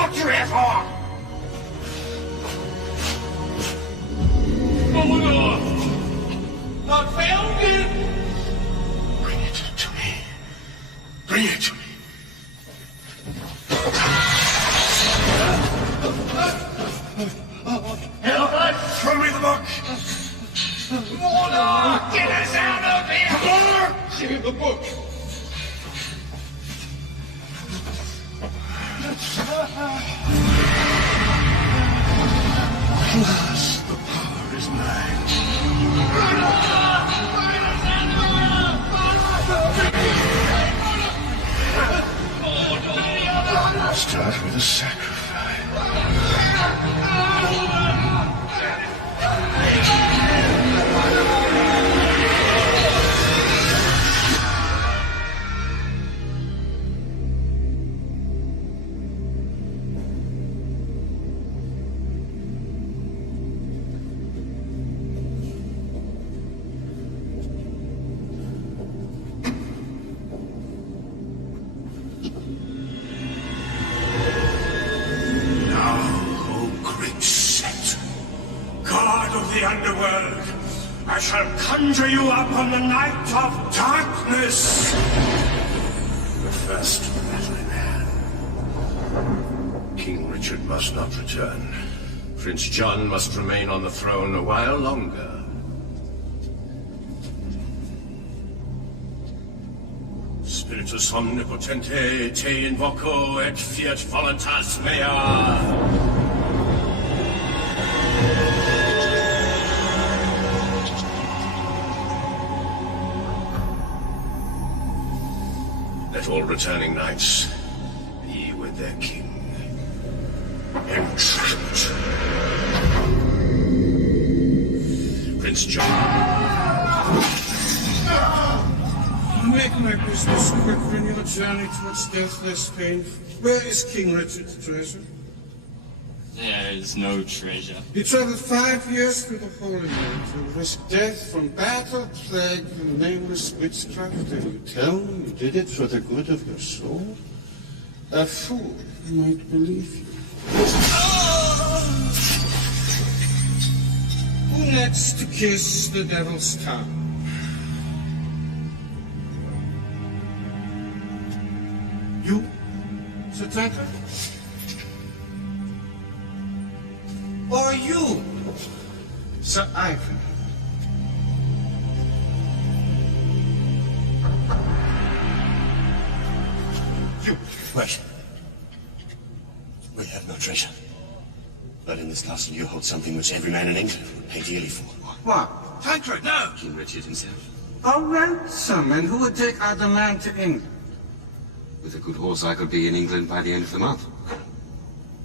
brought you here for? Not found it! Bring it to me. Bring it to me. Throw me the book! Mordor! Get us out of here! Mordor! Give me the book! Alas, the power is mine. Start with a sacrifice. I shall conjure you up on the night of darkness. The first battle in hand. King Richard must not return. Prince John must remain on the throne a while longer. Spiritus omnipotente te invoco et fiat voluntas mea. Let all returning knights be with their king. Entrapped. Prince John. Make my business quicker in your journey towards death less painful. Where is King Richard's treasure? There is no treasure. He traveled 5 years through the Holy Land to risk death from battle, plague, and nameless witchcraft. And you tell me you did it for the good of your soul? A fool might believe you. Who next to kiss the devil's tongue? You, Sir Tancred? Or you, Sir Ivan? You. Wait. We have no treasure. But in this castle you hold something which every man in England would pay dearly for. What? Tancred, no! King Richard himself. A ransom, and who would take our demand to England? With a good horse I could be in England by the end of the month.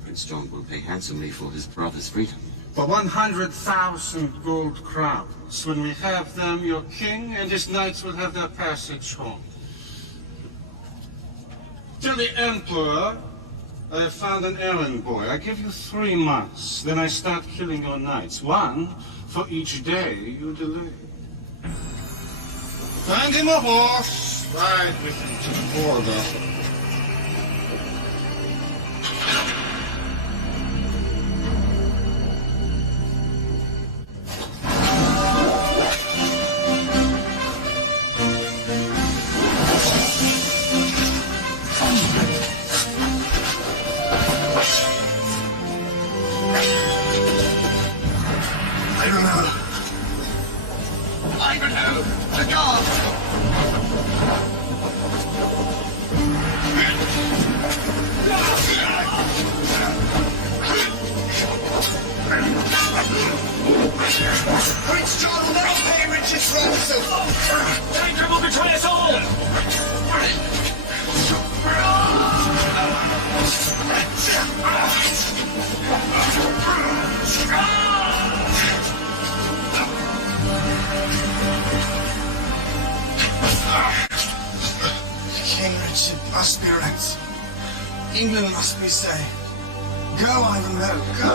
Prince John will pay handsomely for his brother's freedom. For 100,000 gold crowns. When we have them, your king and his knights will have their passage home. Tell the Emperor I have found an errand boy. I give you 3 months. Then I start killing your knights. 1 for each day you delay. Find him a horse. Ride with him to the border. Prince John will never pay Richard's ransom! Danger will betray us all! King Richard must be right. England must be saved. Go, Ivanhoe, go!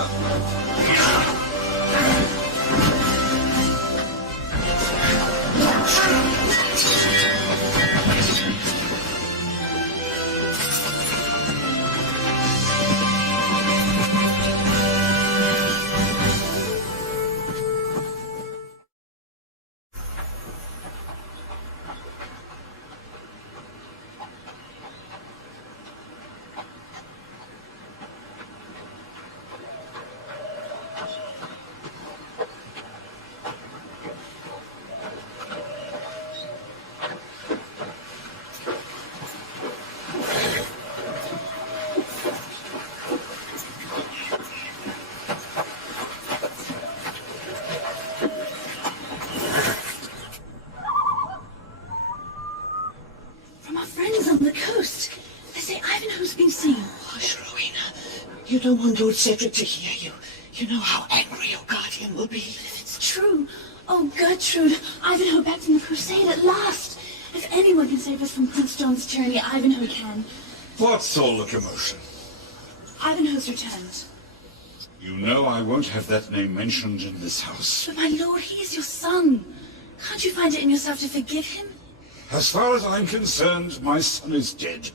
You don't want Lord Cedric to hear you. You know how angry your guardian will be. If it's true. Oh, Gertrude, Ivanhoe back from the crusade at last. If anyone can save us from Prince John's tyranny, Ivanhoe can. What's all the commotion? Ivanhoe's returned. You know I won't have that name mentioned in this house. But my lord, he is your son. Can't you find it in yourself to forgive him? As far as I'm concerned, my son is dead.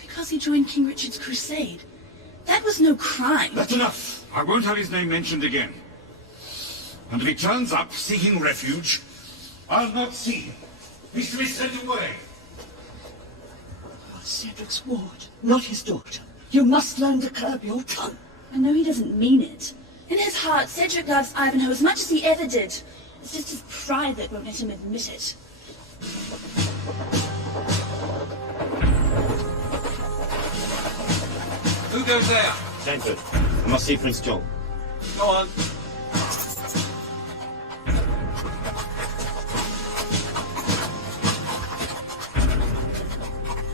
Because he joined King Richard's crusade. That was no crime. That's enough. I won't have his name mentioned again. And if he turns up seeking refuge, I'll not see him. He's to be sent away. You're Cedric's ward, not his daughter. You must learn to curb your tongue. I know he doesn't mean it. In his heart, Cedric loves Ivanhoe as much as he ever did. It's just his pride that won't let him admit it. Who goes there? Sandford, I must see Prince John. Go on.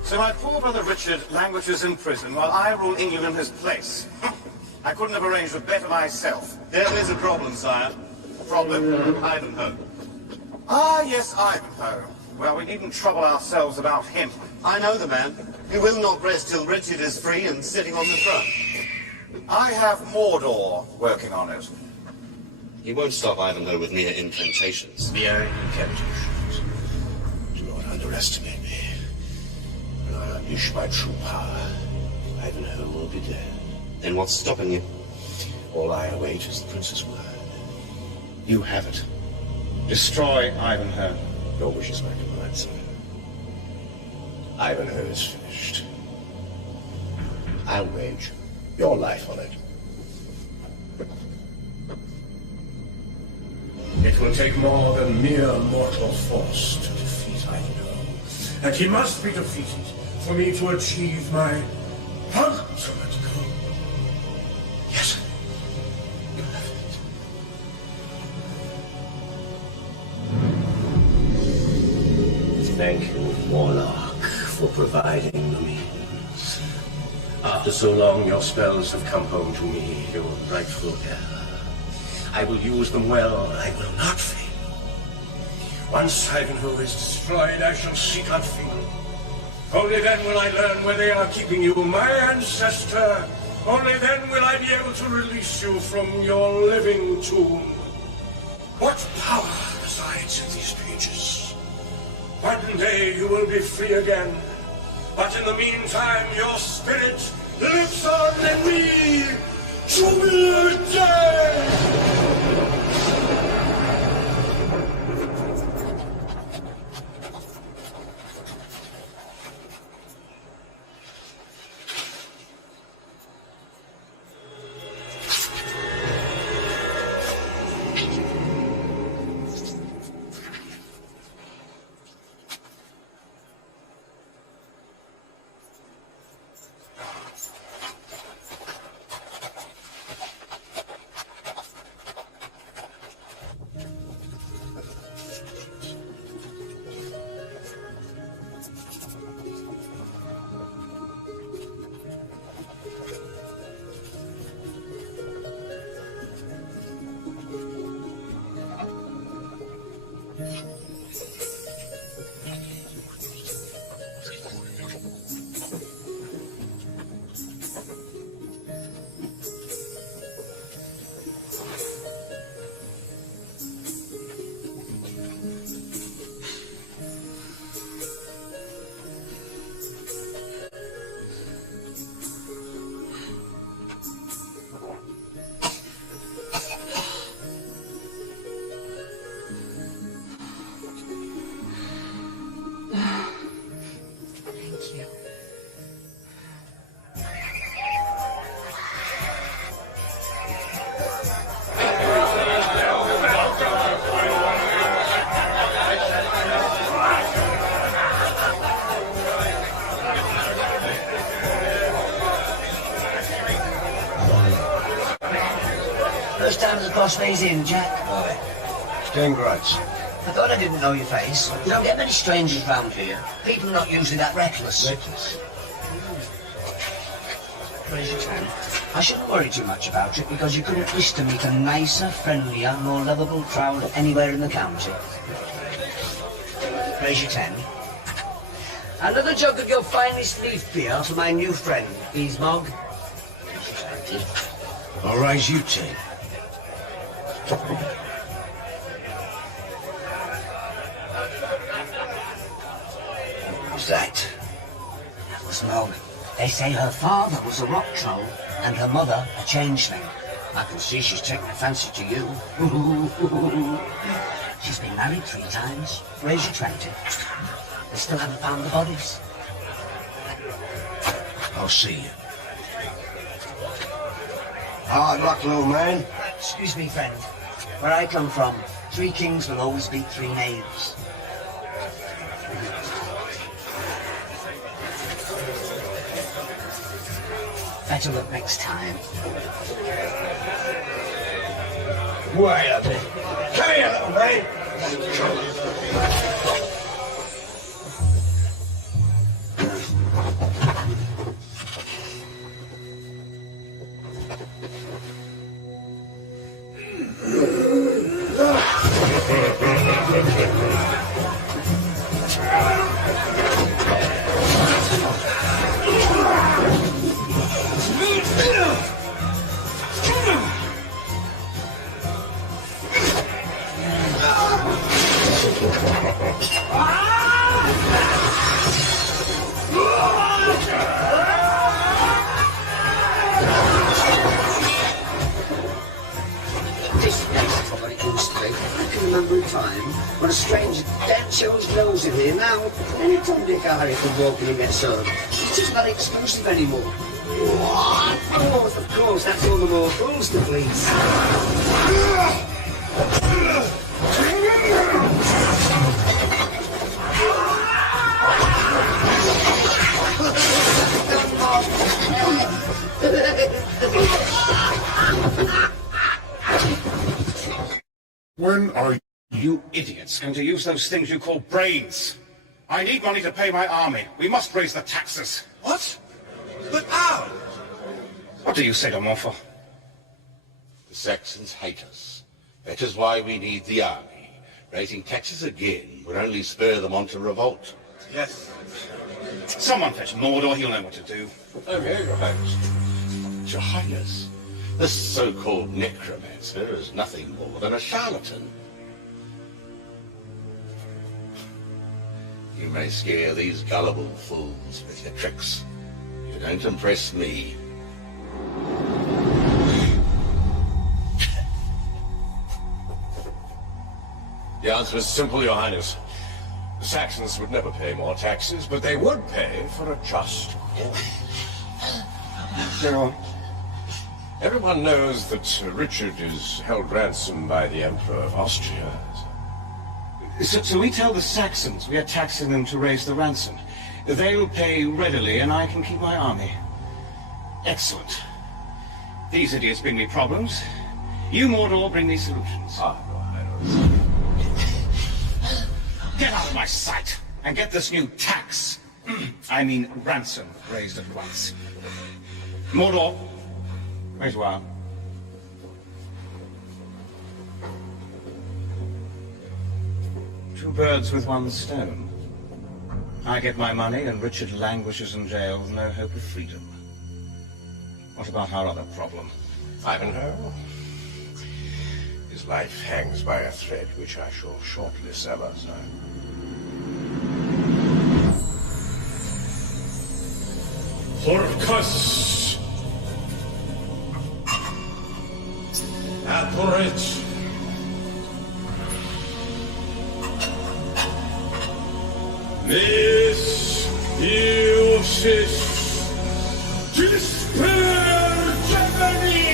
So my poor brother Richard languishes in prison while I rule England in his place. I couldn't have arranged it better myself. There is a problem, sire. Problem? Ivanhoe. Ah, yes, Ivanhoe. Well, we needn't trouble ourselves about him. I know the man. He will not rest till Richard is free and sitting on the throne. I have Mordor working on it. He won't stop Ivanhoe with mere incantations. Mere incantations. Do not underestimate me. When I unleash my true power, Ivanhoe will be dead. Then what's stopping you? All I await is the prince's word. You have it. Destroy Ivanhoe. Your wish is my command, sire. Ivanhoe is finished. I'll wage your life on it. It will take more than mere mortal force to defeat Ivanhoe. And he must be defeated for me to achieve my ultimate goal. Yes. Thank you, Warlock, for providing the means. After so long, your spells have come home to me, your rightful heir. I will use them well, I will not fail. Once Ivanhoe is destroyed, I shall seek out Fingal. Only then will I learn where they are keeping you, my ancestor. Only then will I be able to release you from your living tomb. What power resides in these pages? One day you will be free again. But in the meantime, your spirit lives on in me to the day! First time the boss lays in, Jack. Aye. It's doing great. I thought I didn't know your face. You don't get many strangers round here. People are not usually that reckless. Reckless. Treasure. Ten. I shouldn't worry too much about it because you couldn't wish to meet a nicer, friendlier, more lovable crowd anywhere in the county. Raise your 10. Another jug of your finest leaf beer for my new friend, Beesmog. I'll raise you 10. Who's that? That was Mog. They say her father was a rock troll and her mother a changeling. I can see she's taken a fancy to you. She's been married 3 times. Raise your 20. They still haven't found the bodies. I'll see you. Hard luck, little man. Excuse me, friend. Where I come from, 3 kings will always beat 3 knaves. Better luck next time. Wait a minute. Come here, little man. When a stranger damn shows nose in here now, any Tom, Dick, or Harry can walk in and get served. It's just not exclusive anymore. What? Oh, of course, that's all the more fools to please. When are You idiots going to use those things you call brains? I need money to pay my army. We must raise the taxes. What? But how? What do you say to Montfort? The Saxons hate us. That is why we need the army. Raising taxes again would only spur them on to revolt. Yes. Someone fetch Mordor, he'll know what to do. Oh, here, Your Highness. Your Highness, this so-called necromancer is nothing more than a charlatan. You may scare these gullible fools with your tricks. You don't impress me. The answer is simple, Your Highness. The Saxons would never pay more taxes, but they would pay for a just cause. General. Everyone knows that Richard is held ransom by the Emperor of Austria. So we tell the Saxons we are taxing them to raise the ransom. They'll pay readily, and I can keep my army. Excellent. These idiots bring me problems. You, Mordor, bring me solutions. Ah, no, I don't. Get out of my sight, and get this new tax. I mean ransom raised at once. Mordor, wait a while. Two birds with one stone. I get my money, and Richard languishes in jail with no hope of freedom. What about our other problem? Ivanhoe? His life hangs by a thread which I shall shortly sever, sir. Orcus! Abhorrent! This Eusis Despair Germany!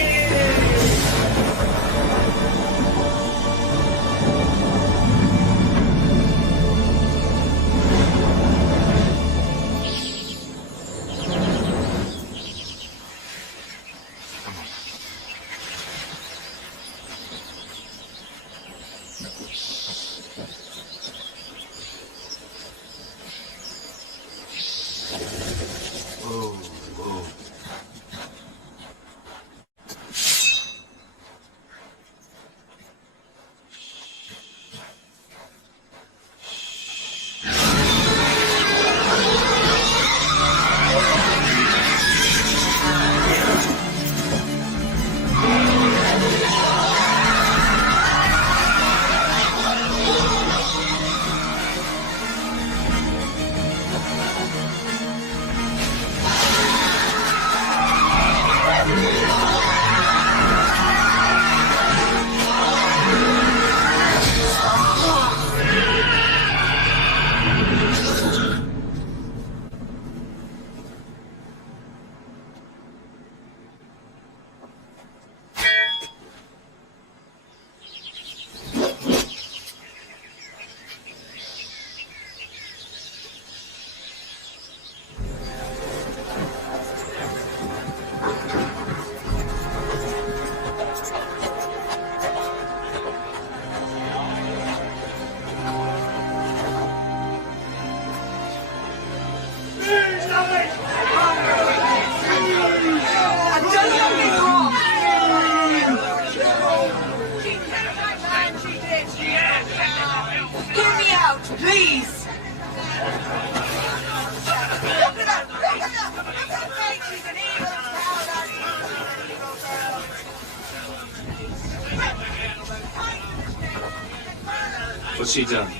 What's she done?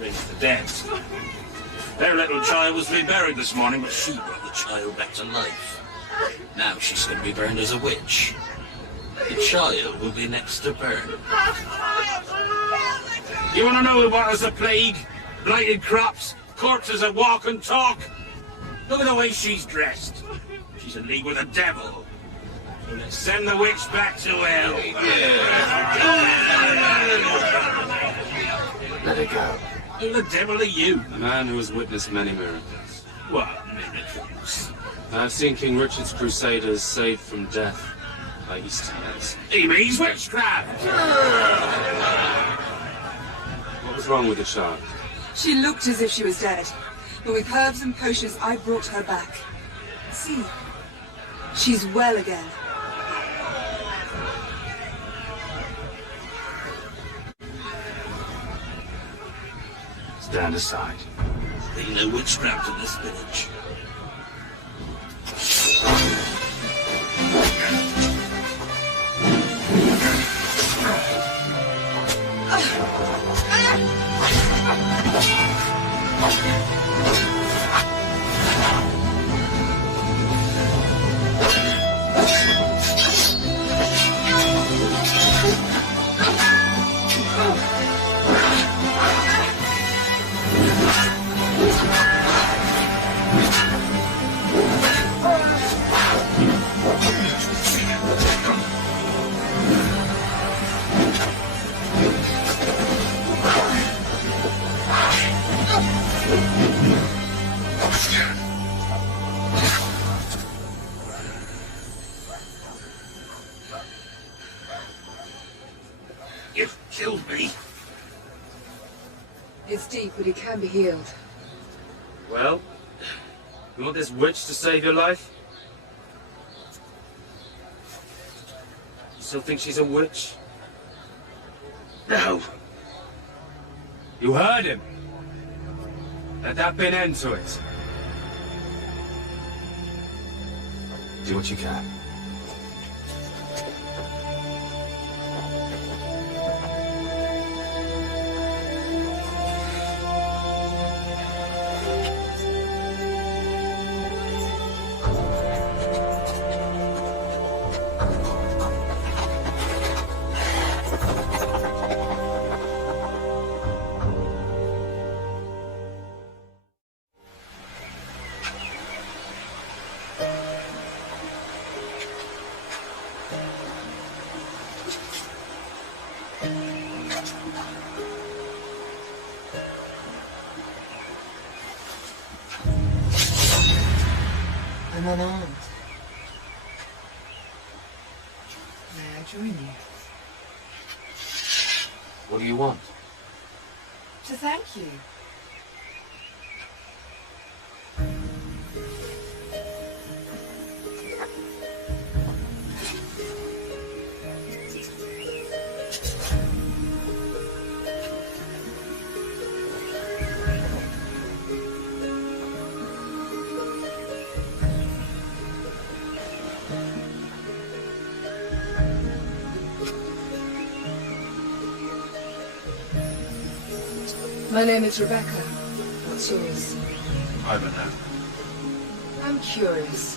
Raised the dead. Their little child was to be buried this morning, but she brought the child back to life. Now she's going to be burned as a witch. The child will be next to burn. You want to know what was the plague? Blighted crops, corpses that walk and talk. Look at the way she's dressed. She's in league with the devil. So let's send the witch back to hell. Let her go. Who the devil are you? A man who has witnessed many miracles. What miracles? I've seen King Richard's crusaders saved from death by Eastern knights. He means witchcraft! What was wrong with the child? She looked as if she was dead, but with herbs and potions I brought her back. See, she's well again. Stand aside. There ain't no witchcraft in this village. You've killed me. It's deep, but it can be healed. Well, you want this witch to save your life? You still think she's a witch? No. You heard him. Let that be an end to it. Do what you can. I'm unarmed. May I join you? What do you want? To thank you. My name is Rebecca. What's yours? Ivanhoe. I'm I'm curious.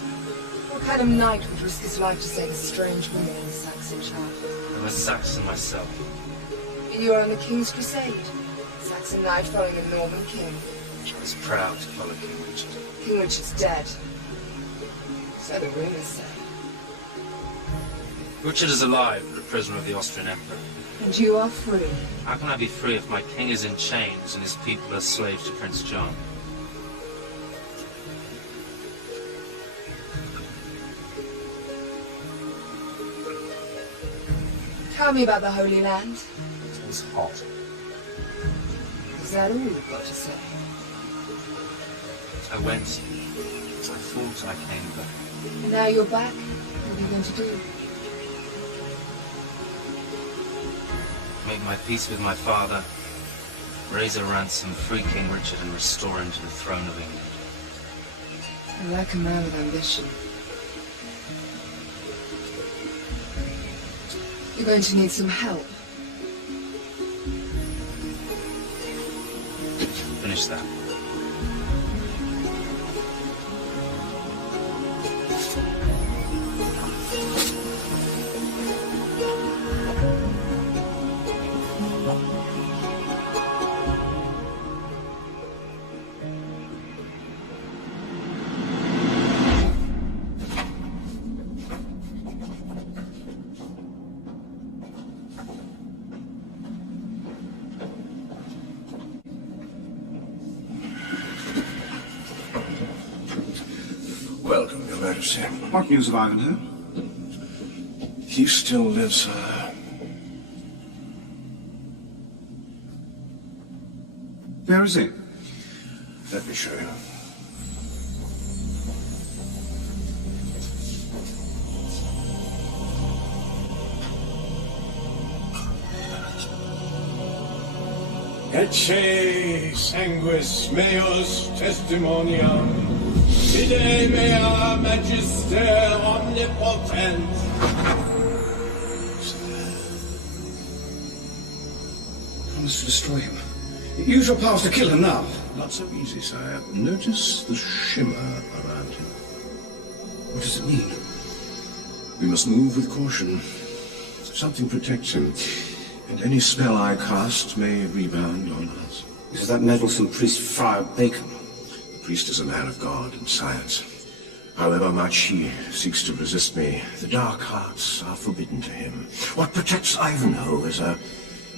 What kind of knight would risk his life to save a strange woman in a Saxon child? I'm a Saxon myself. You are on the King's Crusade. Saxon knight following a Norman king. I was proud to follow King Richard. King Richard's dead. So the rumors say. Richard is alive, but a prisoner of the Austrian Emperor. And you are free. How can I be free if my king is in chains and his people are slaves to Prince John? Tell me about the Holy Land. It was hot. Is that all you've got to say? I went. I thought I came back. And now you're back. What are you going to do? Make my peace with my father, raise a ransom, free King Richard, and restore him to the throne of England. I like a man with ambition. You're going to need some help. Finish that. Welcome, Your Majesty. What news of Ivanhoe? He still lives, Where is he? Let me show you. Ecce sanguis meus testimoniam, fide mea magister omnipotent. Promise to destroy him. Use your powers to kill him now. Not so easy, sire. Notice the shimmer around him. What does it mean? We must move with caution. Something protects him, and any spell I cast may rebound on us. Is that meddlesome priest Friar Bacon? The priest is a man of God and science. However much he seeks to resist me, the dark arts are forbidden to him. What protects Ivanhoe is a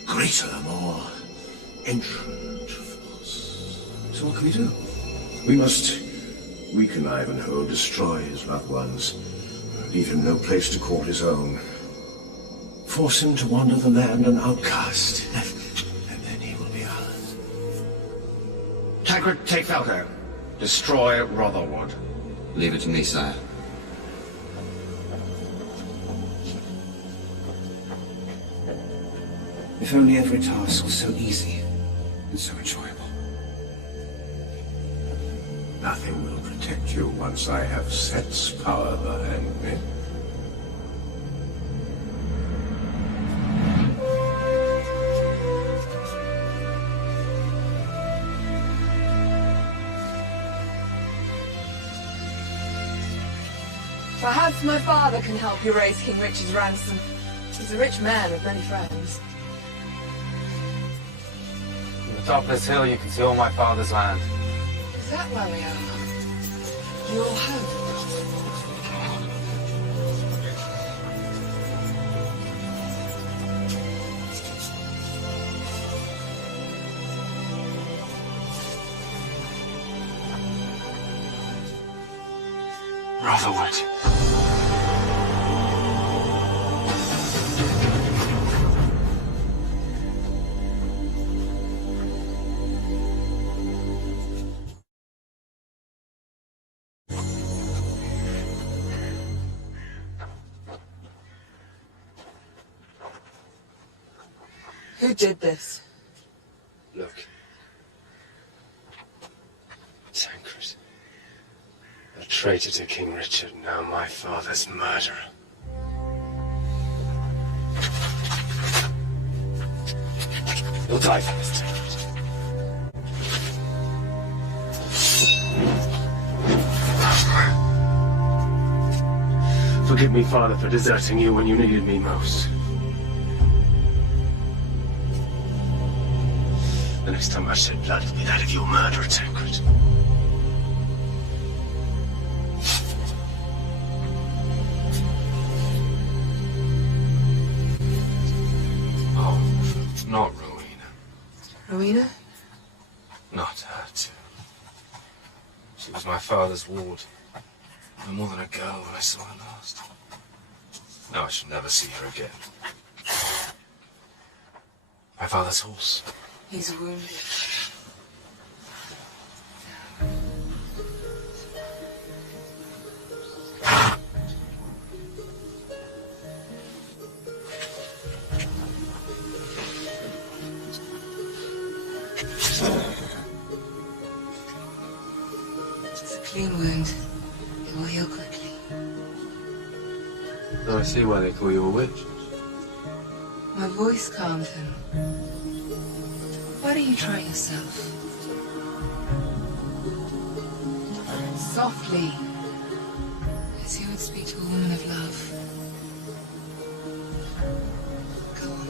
greater, more ancient force. So what can we do? We must weaken Ivanhoe, destroy his loved ones, leave him no place to call his own. Force him to wander the land an outcast, and then he will be ours. Tancred, take Falco. Destroy Rotherwood. Leave it to me, sire. If only every task was so easy and so enjoyable. Nothing will protect you once I have Set's power behind me. Perhaps my father can help you raise King Richard's ransom. He's a rich man with many friends. From the top of this hill, you can see all my father's land. Is that where we are? Your home? Rotherwood. Who did this? Look. Tancred. A traitor to King Richard, now my father's murderer. You'll die for this, Tancred. Forgive me, Father, for deserting you when you needed me most. The next time I shed blood, it'll be that of your murderer, Tancred. Oh, not Rowena. Rowena? Not her, too. She was my father's ward. No more than a girl when I saw her last. Now I shall never see her again. My father's horse. He's wounded. It's a clean wound. It will heal quickly. Now I see why they call you a witch. My voice calmed him. Why don't you try yourself? Softly, as you would speak to a woman of love. Go on.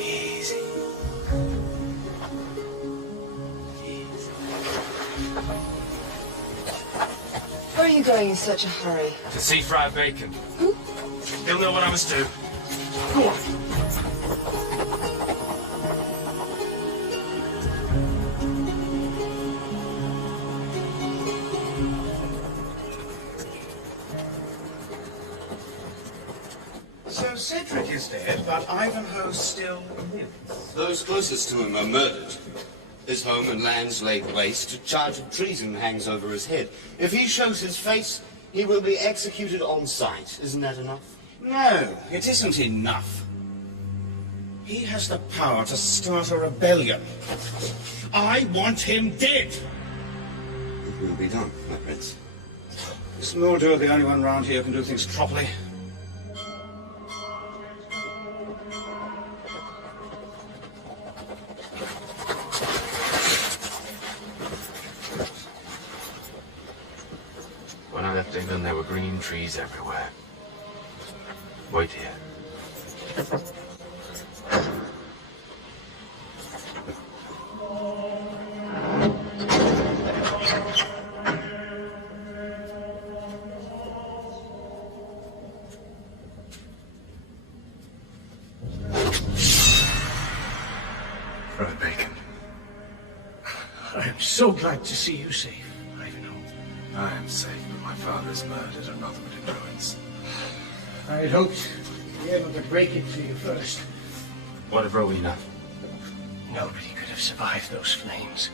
Easy. Where are you going in such a hurry? To see Friar Bacon. He'll know what I must do. Go on. So Cedric is dead, but Ivanhoe still lives. Those closest to him are murdered. His home and lands laid waste. A charge of treason hangs over his head. If he shows his face, he will be executed on sight. Isn't that enough? No, it isn't enough. He has the power to start a rebellion. I want him dead. It will be done, my prince. Is Mordor the only one round here who can do things properly? When I left England, there were green trees everywhere. Wait here. Friar Bacon. I am so glad to see you safe, Ivanhoe. I am safe, but my father's murdered and Rotherwood in ruins. I had hoped to be able to break it to you first. What of Rowena? Nobody could have survived those flames.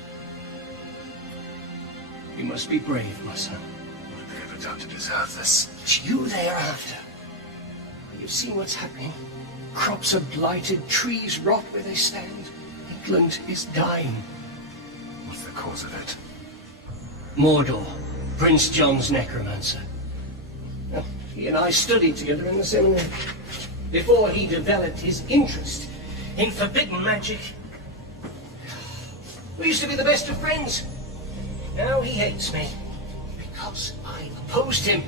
You must be brave, my son. What have they ever done to deserve this? It's you they are after. You've seen what's happening. Crops are blighted, trees rot where they stand. England is dying. What's the cause of it? Mordor, Prince John's necromancer. Well, he and I studied together in the seminary. Before he developed his interest in forbidden magic. We used to be the best of friends. Now he hates me because I opposed him.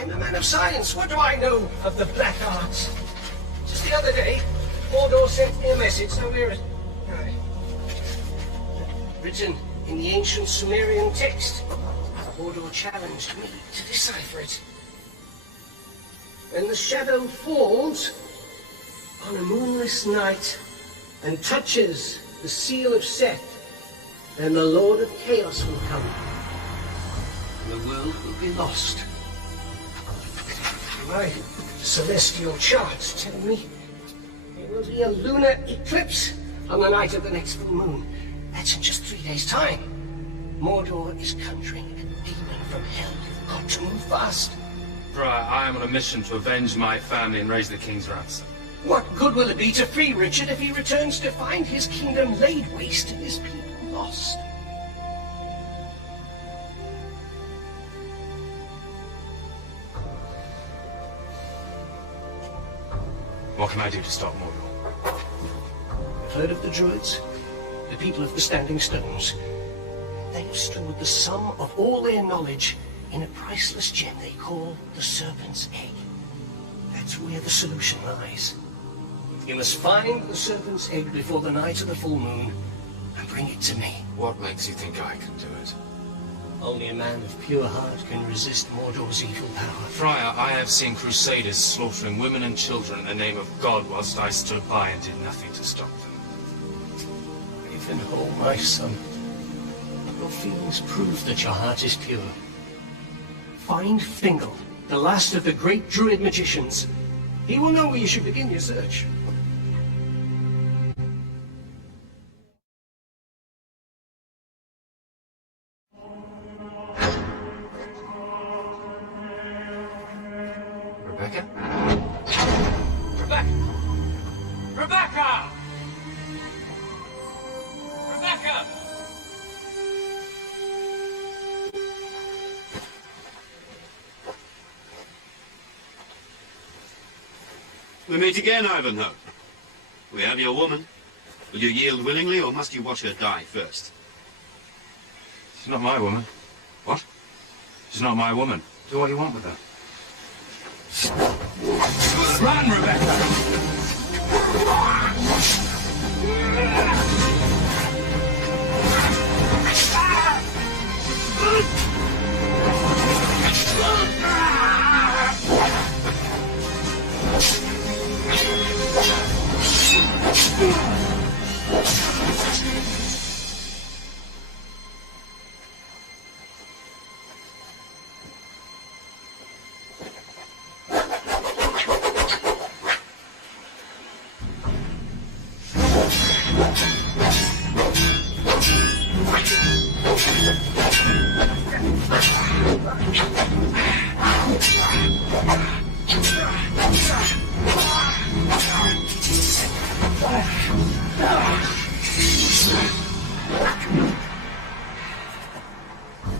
I'm a man of science. What do I know of the black arts? Just the other day, Mordor sent me a message. Now where is it? Written in the ancient Sumerian text. Mordor challenged me to decipher it. When the shadow falls on a moonless night and touches the seal of Seth, then the Lord of Chaos will come, and the world will be lost. My celestial charts tell me there will be a lunar eclipse on the night of the next full moon. That's in just 3 days' time. Mordor is conjuring a demon from hell. You've got to move fast. Friar, I am on a mission to avenge my family and raise the king's ransom. What good will it be to free Richard if he returns to find his kingdom laid waste and his people lost? What can I do to stop Mordor? You've heard of the Druids? The people of the Standing Stones? They've stored the sum of all their knowledge in a priceless gem they call the Serpent's Egg. That's where the solution lies. You must find the Serpent's Egg before the night of the full moon and bring it to me. What makes you think I can do it? Only a man of pure heart can resist Mordor's evil power. Friar, I have seen crusaders slaughtering women and children in the name of God whilst I stood by and did nothing to stop them. Ivanhoe, my son, your feelings prove that your heart is pure. Find Fingal, the last of the great Druid magicians. He will know where you should begin your search. Rebecca? Rebecca! Rebecca! Rebecca! We meet again, Ivanhoe. We have your woman. Will you yield willingly, or must you watch her die first? She's not my woman. What? She's not my woman. Do what you want with her. Run, Rebecca!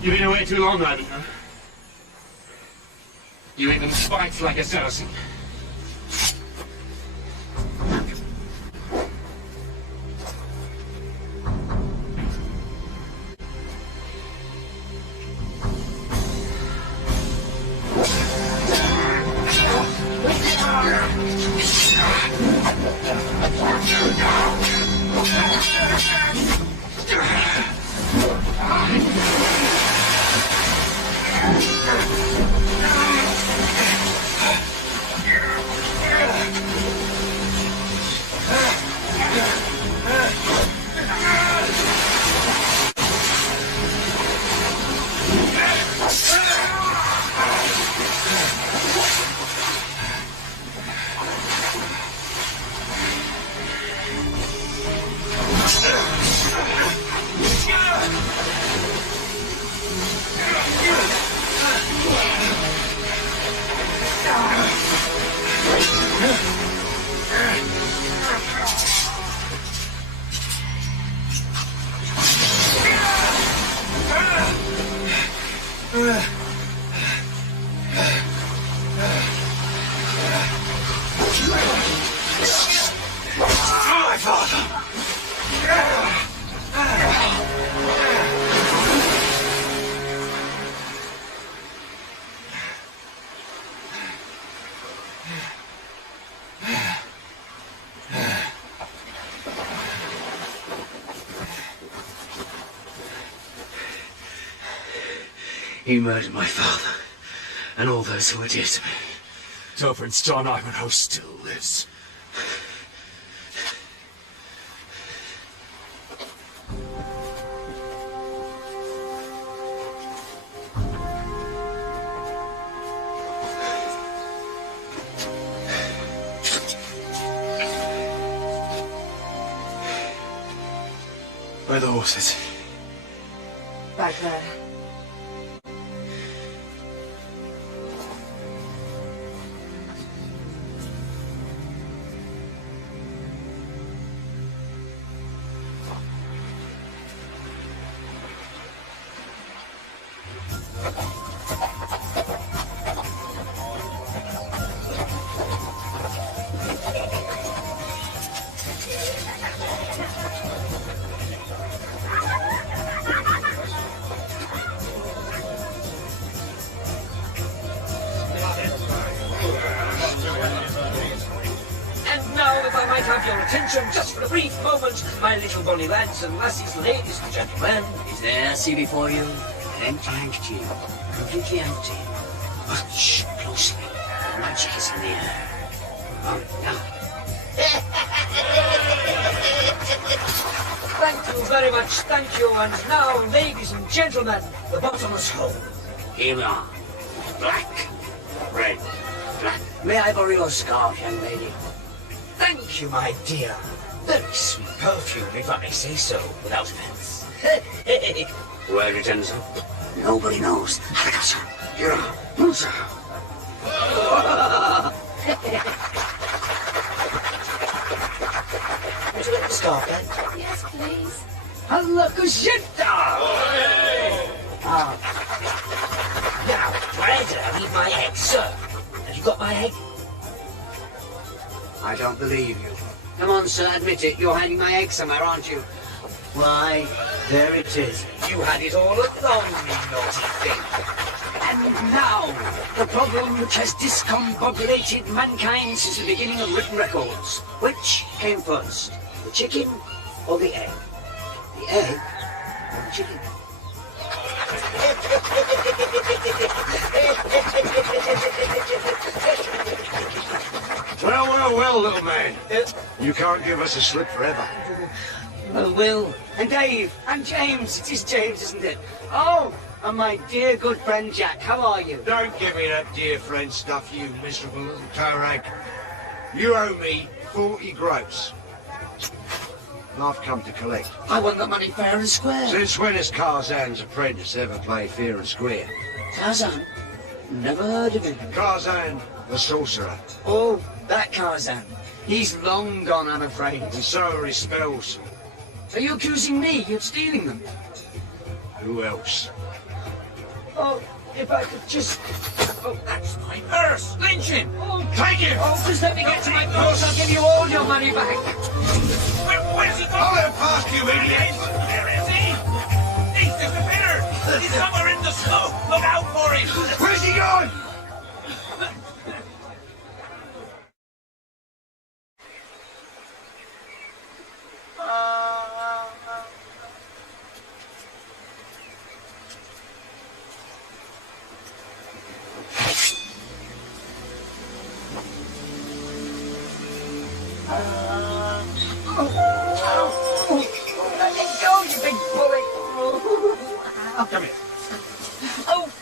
You've been away too long, Ivanhoe. You even fight like a Saracen. He murdered my father, and all those who were dear to me. Prince John Ivanhoe still lives. Where are the horses? Back there. I might have your attention just for a brief moment, my little bonny lads and lassies, ladies and gentlemen. Is there, see before you, an empty handkerchief, completely empty? Watch closely. Magic is in the air. Oh, now. Thank you very much, thank you. And now, ladies and gentlemen, the bottomless hole. Here we are. Black, red, black. May I borrow your scarf, young lady? Thank you, my dear. Very sweet perfume, if I may say so, without offence. Where it ends up, nobody knows. Hakasa, Hira, Musa. Would you like the scarf, then? Yes, please. Halakushita! Now, where did I leave my egg, sir? Have you got my egg? I don't believe you. Come on, sir, admit it. You're hiding my egg somewhere, aren't you? Why, there it is. You had it all along, you naughty thing. And now, the problem which has discombobulated mankind since the beginning of written records. Which came first, the chicken or the egg? The egg or the chicken? Well, little man. You can't give us a slip forever. Well, Will, and Dave, and James. It is James, isn't it? Oh, and my dear good friend Jack. How are you? Don't give me that dear friend stuff, you miserable little toe rag. You owe me 40 groats. And I've come to collect. I want the money fair and square. Since when has Tarzan's apprentice ever played fair and square? Tarzan? Never heard of him. Tarzan, the sorcerer. Oh, that Tarzan. He's long gone, I'm afraid. And so are his spells. Are you accusing me of stealing them? Who else? Oh, if I could just... Oh, That's my purse! Lynch him! oh, Take him! oh, just let me get to my purse. I'll give you all your money back. Where's he gone? I'll have past you, idiot! Where is he? He's disappeared! He's somewhere in the snow! Look out for him! Where's he gone? Let me go, you big bully. Come here. Oh,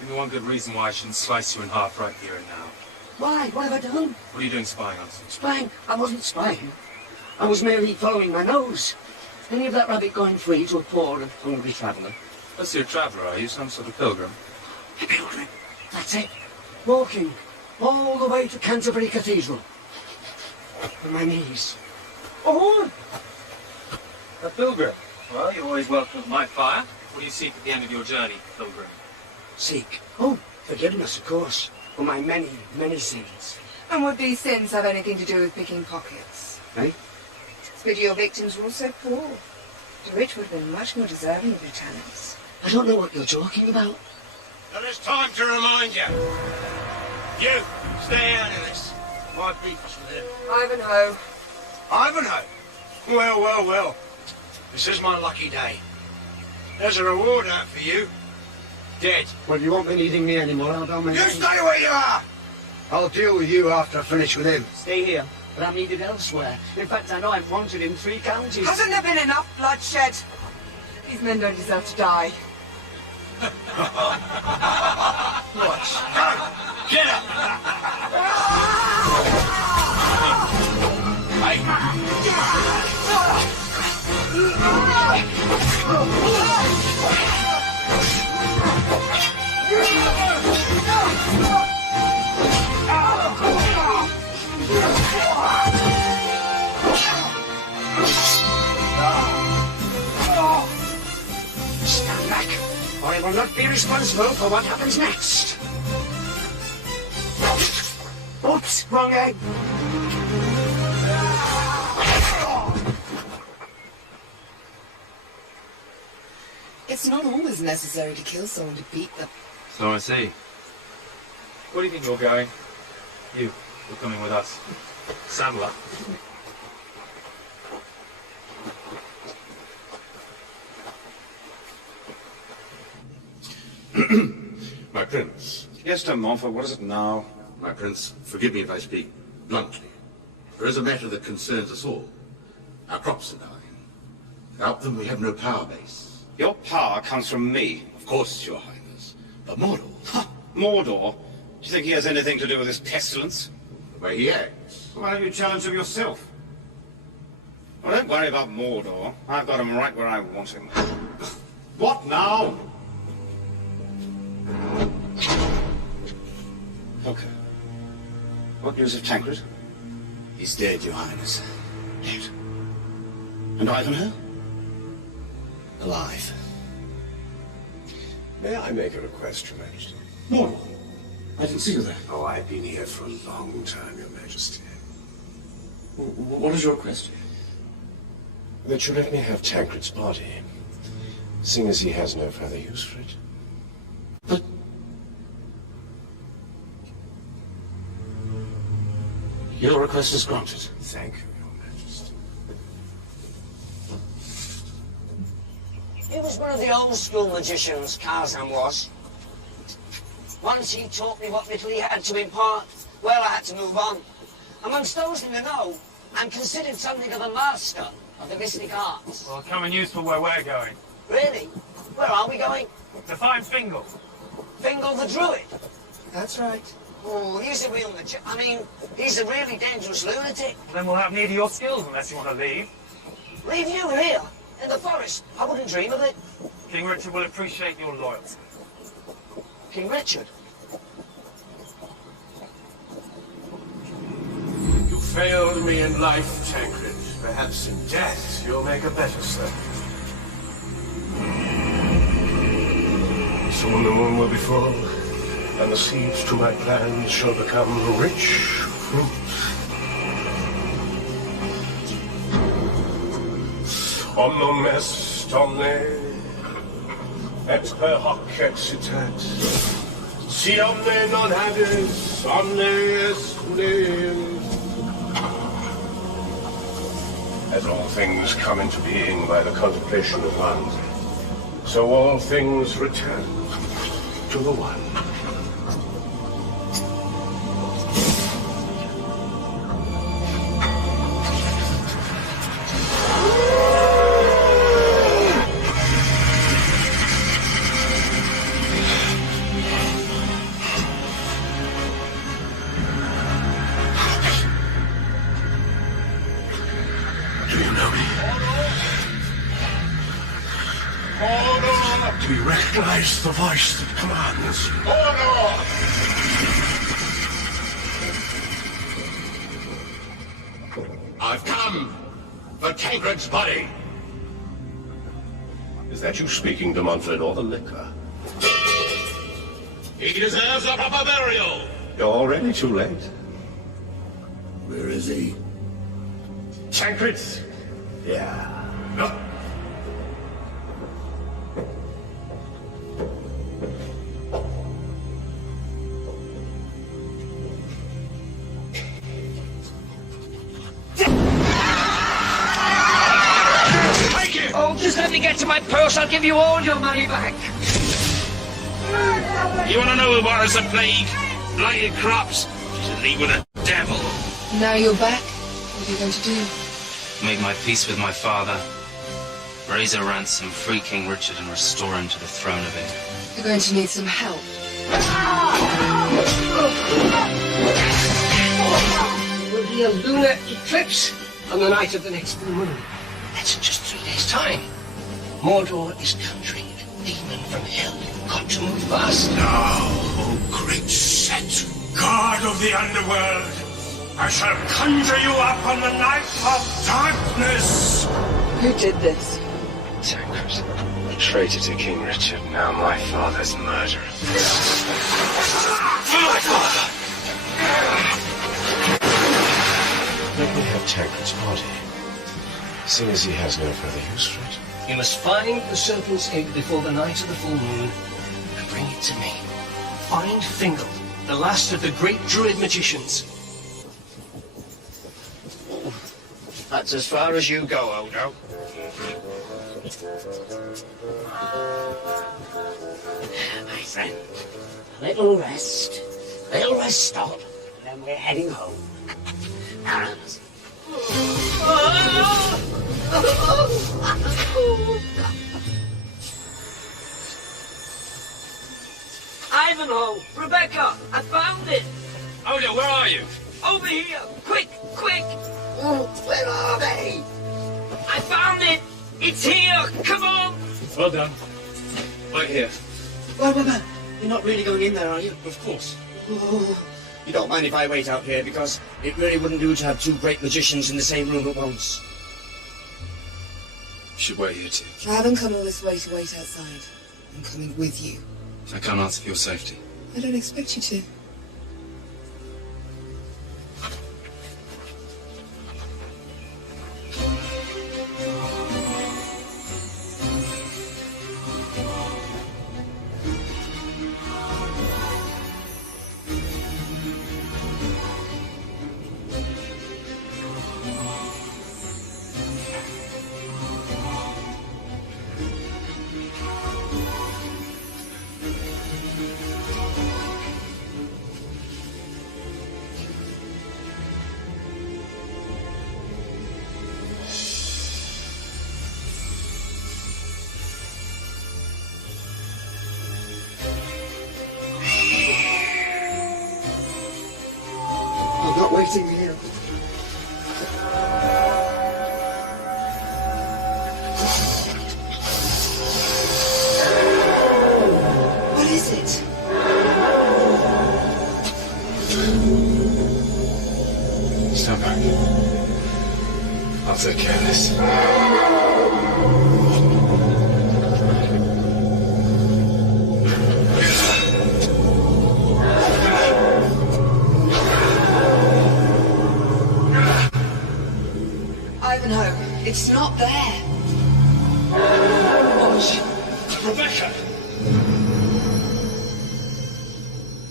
Give me one good reason why I shouldn't slice you in half right here and now. Why? What have I done? What are you doing spying on us? Spying? I wasn't spying. I was merely following my nose. Any of that rabbit going free to a poor and hungry traveller? Let's see, a traveller, are you? Some sort of pilgrim? A pilgrim. That's it. Walking all the way to Canterbury Cathedral. On my knees. oh. A pilgrim? Well, you're always welcome at my fire. What do you seek at the end of your journey, pilgrim? Seek. Oh, forgiveness, of course, for my many, many sins. And would these sins have anything to do with picking pockets? Eh? But your victims were also poor. The rich would have been much more deserving of your talents. I don't know what you're talking about. And it's time to remind you. You, stay out of this. My beef is with him. Ivanhoe. Ivanhoe? Well. This is my lucky day. There's a reward out for you. Dead. Well, you won't be needing me anymore, I'll make You stay where you are! I'll deal with you after I finish with him. Stay here, but I'm needed elsewhere. In fact, I know I'm wanted in 3 counties. Hasn't there been enough bloodshed? These men don't deserve to die. What? Go! Get up! Stand back, or I will not be responsible for what happens next. Oops, wrong egg. It's not always necessary to kill someone to beat them. So I see. Where do you think you're going? You. You're coming with us. Saddle up. My prince. Yes, de Montfort, what is it now? My prince, forgive me if I speak bluntly. There is a matter that concerns us all. Our crops are dying. Without them, we have no power base. Your power comes from me. Of course, Your Highness. But Mordor, Mordor? Do you think he has anything to do with this pestilence? the way he acts. Why don't you challenge him yourself? Well, don't worry about Mordor. I've got him right where I want him. What now? Okay. What news of Tancred? He's dead, Your Highness. Dead. And Ivanhoe? Alive. May I make a request, Your Majesty? No. I didn't see you there. Oh, I've been here for a long time, Your Majesty. What is your request? That you let me have Tancred's body, seeing as he has no further use for it. But... Your request is granted. Thank you, Your Majesty. He was one of the old school magicians, Tarzan was. Once he taught me what little he had to impart, well, I had to move on. Amongst those in the know, I'm considered something of a master of the mystic arts. Well, come and useful where we're going. Really? Where are we going? To find Fingal. Fingal the Druid? That's right. Oh, he's a real I mean, he's a really dangerous lunatic. Then we'll have need of your skills unless you want to leave. Leave you here, in the forest. I wouldn't dream of it. King Richard will appreciate your loyalty. King Richard? You failed me in life, Tancred. Perhaps in death you'll make a better servant. Soon the moon will be full, and the seeds to my plans shall become rich fruit. Omnom est omne, et per hoc exitat. Si omne non habis, omne est nihil. As all things come into being by the contemplation of one, so all things return to the one. Do you know me? Do you recognize the voice that commands? I've come for Tancred's body. Is that you speaking, de Montfort, or the liquor? He deserves a proper burial. You're already too late. Where is he? Tancred? Yeah. No. Oh, just let me get to my purse. I'll give you all your money back. You want to know who brought us the plague? Blighted crops? She's in league with the devil. Now you're back. What are you going to do? Make my peace with my father. Raise a ransom, free King Richard, and restore him to the throne of England. You're going to need some help. There will be a lunar eclipse on the night of the next full moon. That's in just 3 days' time. Mordor is conjuring a demon from hell. You've got to move fast. Now, O great Set, God of the underworld, I shall conjure you up on the night of darkness. Who did this? Tancred, a traitor to King Richard, now my father's murderer. My father! Let me have Tancred's body, seeing as he has no further use for it. You must find the serpent's egg before the night of the full moon and bring it to me. Find Fingal, the last of the great druid magicians, That's as far as you go, Odo. My friend, a little rest stop, and then we're heading home. Ivanhoe! Rebecca! I found it! Odo, where are you? Over here! Quick! Quick! Where are they? I found it! It's here! Come on! Well done. Right here. Wait. You're not really going in there, are you? Of course. Oh, you don't mind if I wait out here, because it really wouldn't do to have two great magicians in the same room at once. You should wait here too. I haven't come all this way to wait outside. I'm coming with you. I can't answer for your safety. I don't expect you to. I'm not waiting here. What is it? Stand back. I'll take care of this. Ivanhoe, it's not there. Watch. Rebecca!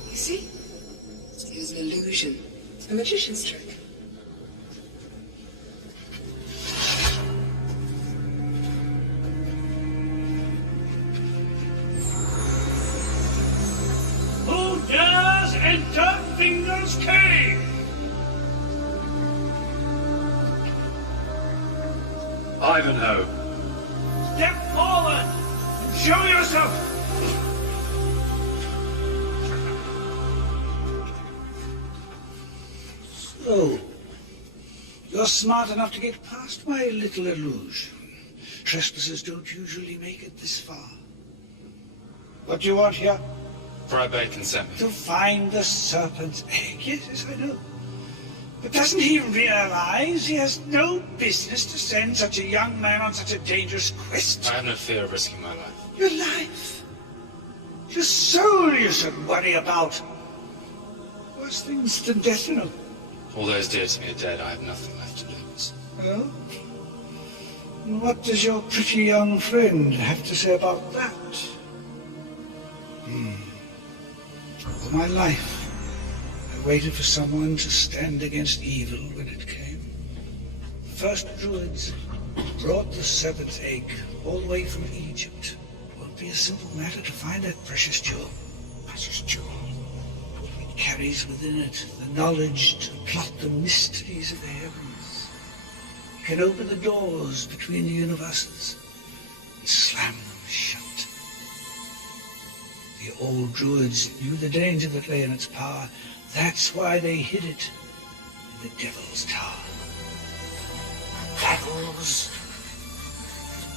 You see? It was an illusion. A magician's trick. Who dares enter Fingal's cave? Ivanhoe. Step forward! Show yourself! So, you're smart enough to get past my little illusion. Trespassers don't usually make it this far. What do you want here? Friar Bacon sent me. To find the serpent's egg. Yes, I know. But doesn't he realize he has no business to send such a young man on such a dangerous quest? I have no fear of risking my life. Your life. Your soul you should worry about. Worse things than death, you know. All those dear to me are dead. I have nothing left to lose. Well, and what does your pretty young friend have to say about that? All my life, I waited for someone to stand against evil when it came. The first Druids brought the serpent's egg all the way from Egypt. It won't be a simple matter to find that precious jewel. Precious jewel. It carries within it the knowledge to plot the mysteries of the heavens. It can open the doors between the universes and slam them shut. The old Druids knew the danger that lay in its power. That's why they hid it in the Devil's Tower. Devil's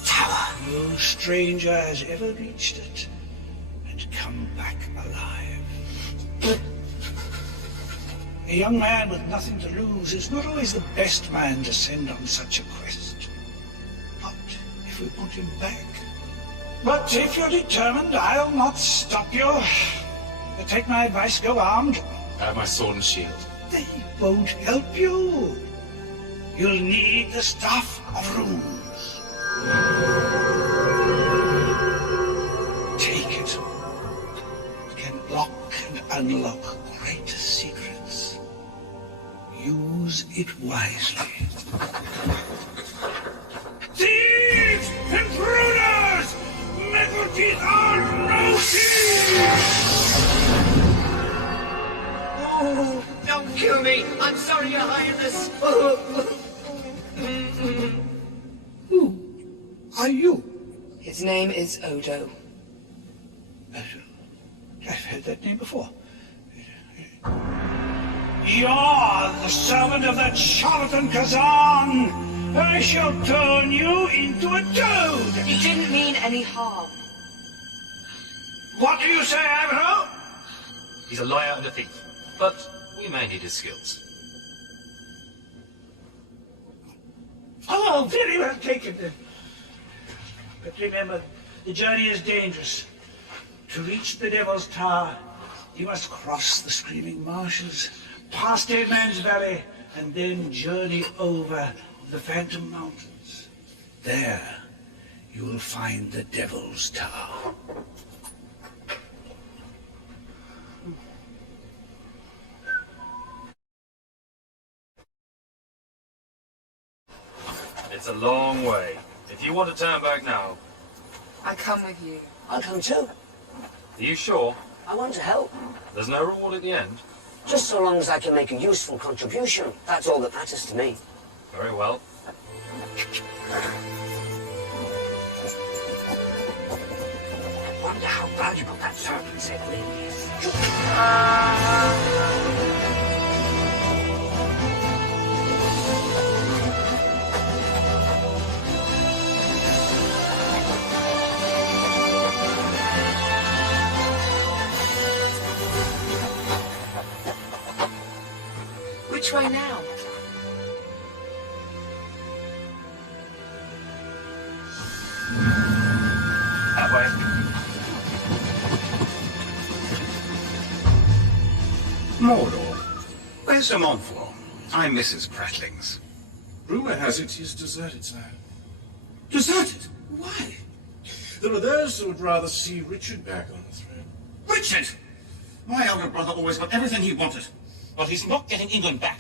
Tower. No stranger has ever reached it and come back alive. A young man with nothing to lose is not always the best man to send on such a quest. Not if we put him back. But if you're determined, I'll not stop you. Take my advice, go armed. I have my sword and shield. They won't help you. You'll need the stuff of runes. Take it. It can lock and unlock great secrets. use it wisely. Thieves! Intruders! Metal teeth are no Oh, don't kill me! I'm sorry, Your Highness! Who are you? His name is Odo. I've heard that name before. You're the servant of that charlatan Kazan! I shall turn you into a toad! He didn't mean any harm. What do you say, Ivanhoe? He's a liar and a thief, but we may need his skills. Oh, very well taken then. But remember, the journey is dangerous. To reach the Devil's Tower, you must cross the Screaming Marshes, past Dead Man's Valley, and then journey over the Phantom Mountains. There, you will find the Devil's Tower. It's a long way. If you want to turn back now... I come with you. I'll come too. Are you sure? I want to help. There's no reward at the end? Just so long as I can make a useful contribution. That's all that matters to me. Very well. I wonder how valuable that serpent's head really is. Which way now? That way. Mordor. Where's Sir Montfort? I'm Mrs. Prattlings. Rumor has it he's deserted, sire. Deserted? Why? There are those who would rather see Richard back on the throne. Richard! My elder brother always got everything he wanted, but he's not getting England back.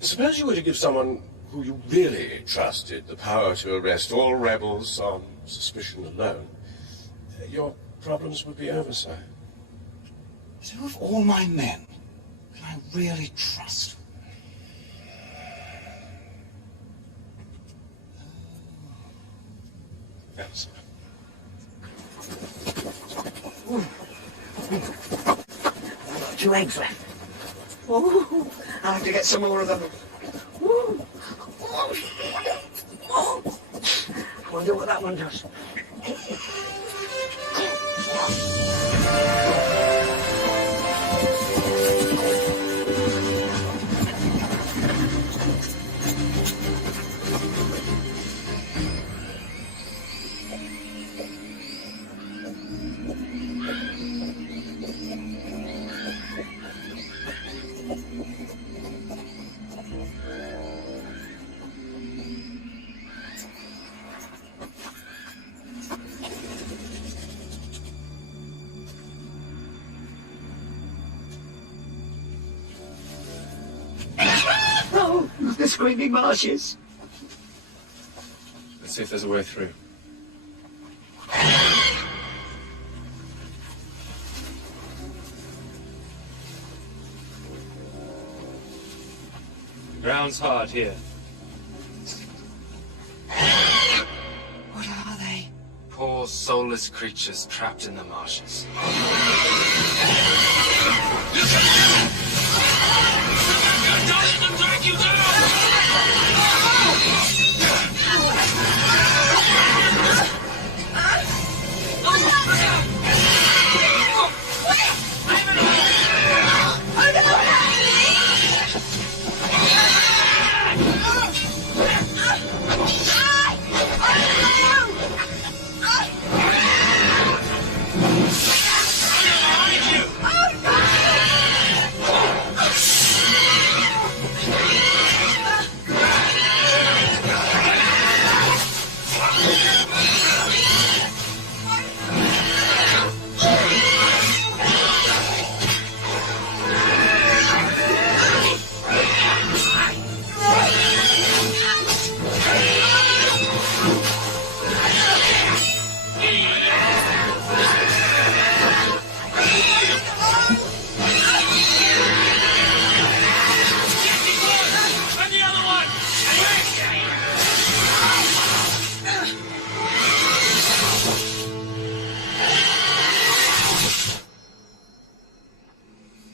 Suppose you were to give someone who you really trusted the power to arrest all rebels on suspicion alone. Your problems would be over, sire. So of all my men, can I really trust? Yes, sir. I've got 2 eggs left. Ooh, I'll have to get some more of them. Ooh. Oh. I wonder what that one does. Oh, the Screaming Marshes. Let's see if there's a way through. The ground's hard here. What are they? Poor soulless creatures trapped in the marshes. Oh, no!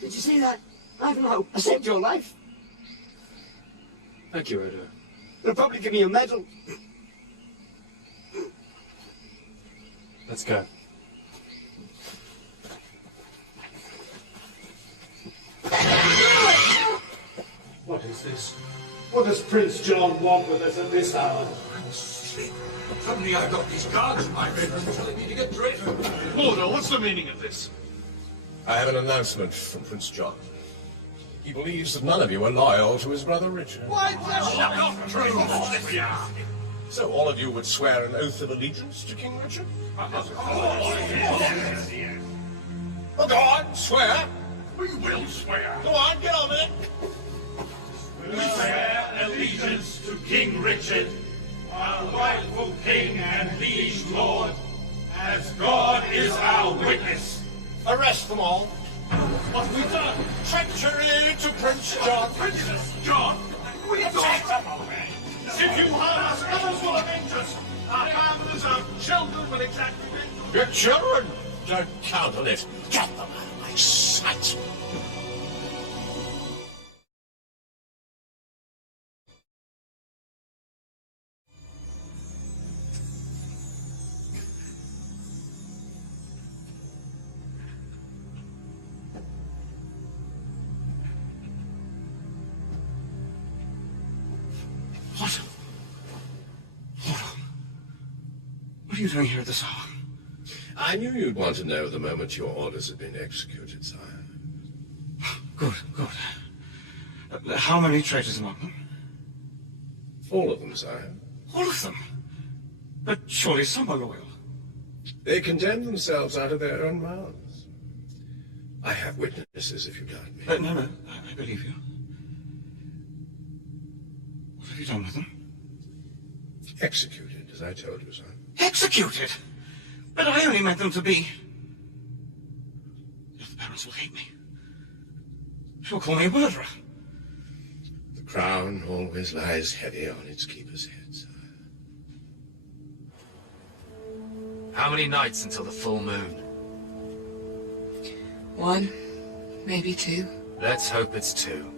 Did you see that? Ivanhoe, I saved your life. Thank you, Odo. They'll probably give me a medal. Let's go. What is this? What does Prince John want with us at this hour? I'm asleep. Suddenly I've got these guards in my bedroom telling me to get dressed. Odo, what's the meaning of this? I have an announcement from Prince John. He believes that none of you are loyal to his brother Richard. Why, that's not true. So all of you would swear an oath of allegiance to King Richard? Well, go on, swear. We will swear. Go on, get on with it. We swear allegiance to King Richard, our rightful king and liege lord, as God is our witness. Arrest them all. What have we done? Treachery to Prince John. Princess John? We attacked them already. If you harm us, others will avenge us. Our families, our children will exact revenge. Your children? Don't count on it. Get them out of my sight. What are you doing here at this hour? I knew you'd want to know the moment your orders had been executed, sire. Good, good. How many traitors among them? All of them, sire. All of them? But surely some are loyal. They condemn themselves out of their own mouths. I have witnesses, if you doubt me. No, I believe you. What have you done with them? Executed, as I told you, sire. Executed? But I only meant them to be... The parents will hate me. She'll call me a murderer. The crown always lies heavy on its keeper's head, sire. How many nights until the full moon? 1, maybe 2. Let's hope it's 2.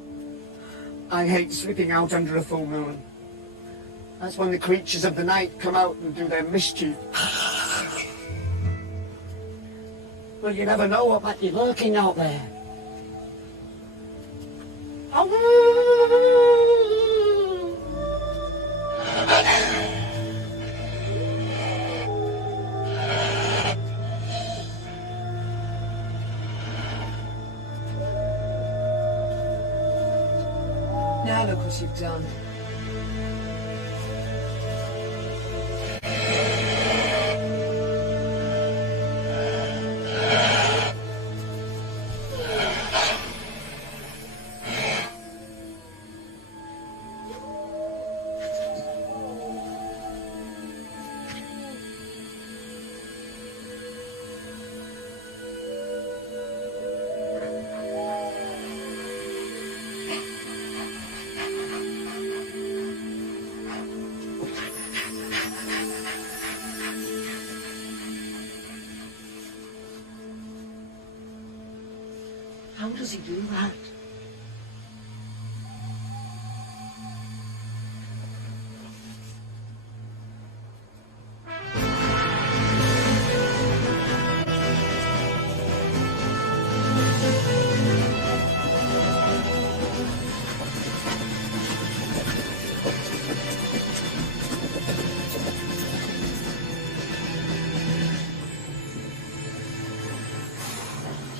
I hate slipping out under a full moon. That's when the creatures of the night come out and do their mischief. Well, you never know what might be lurking out there. Now look what you've done. How does he do that?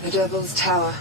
The Devil's Tower.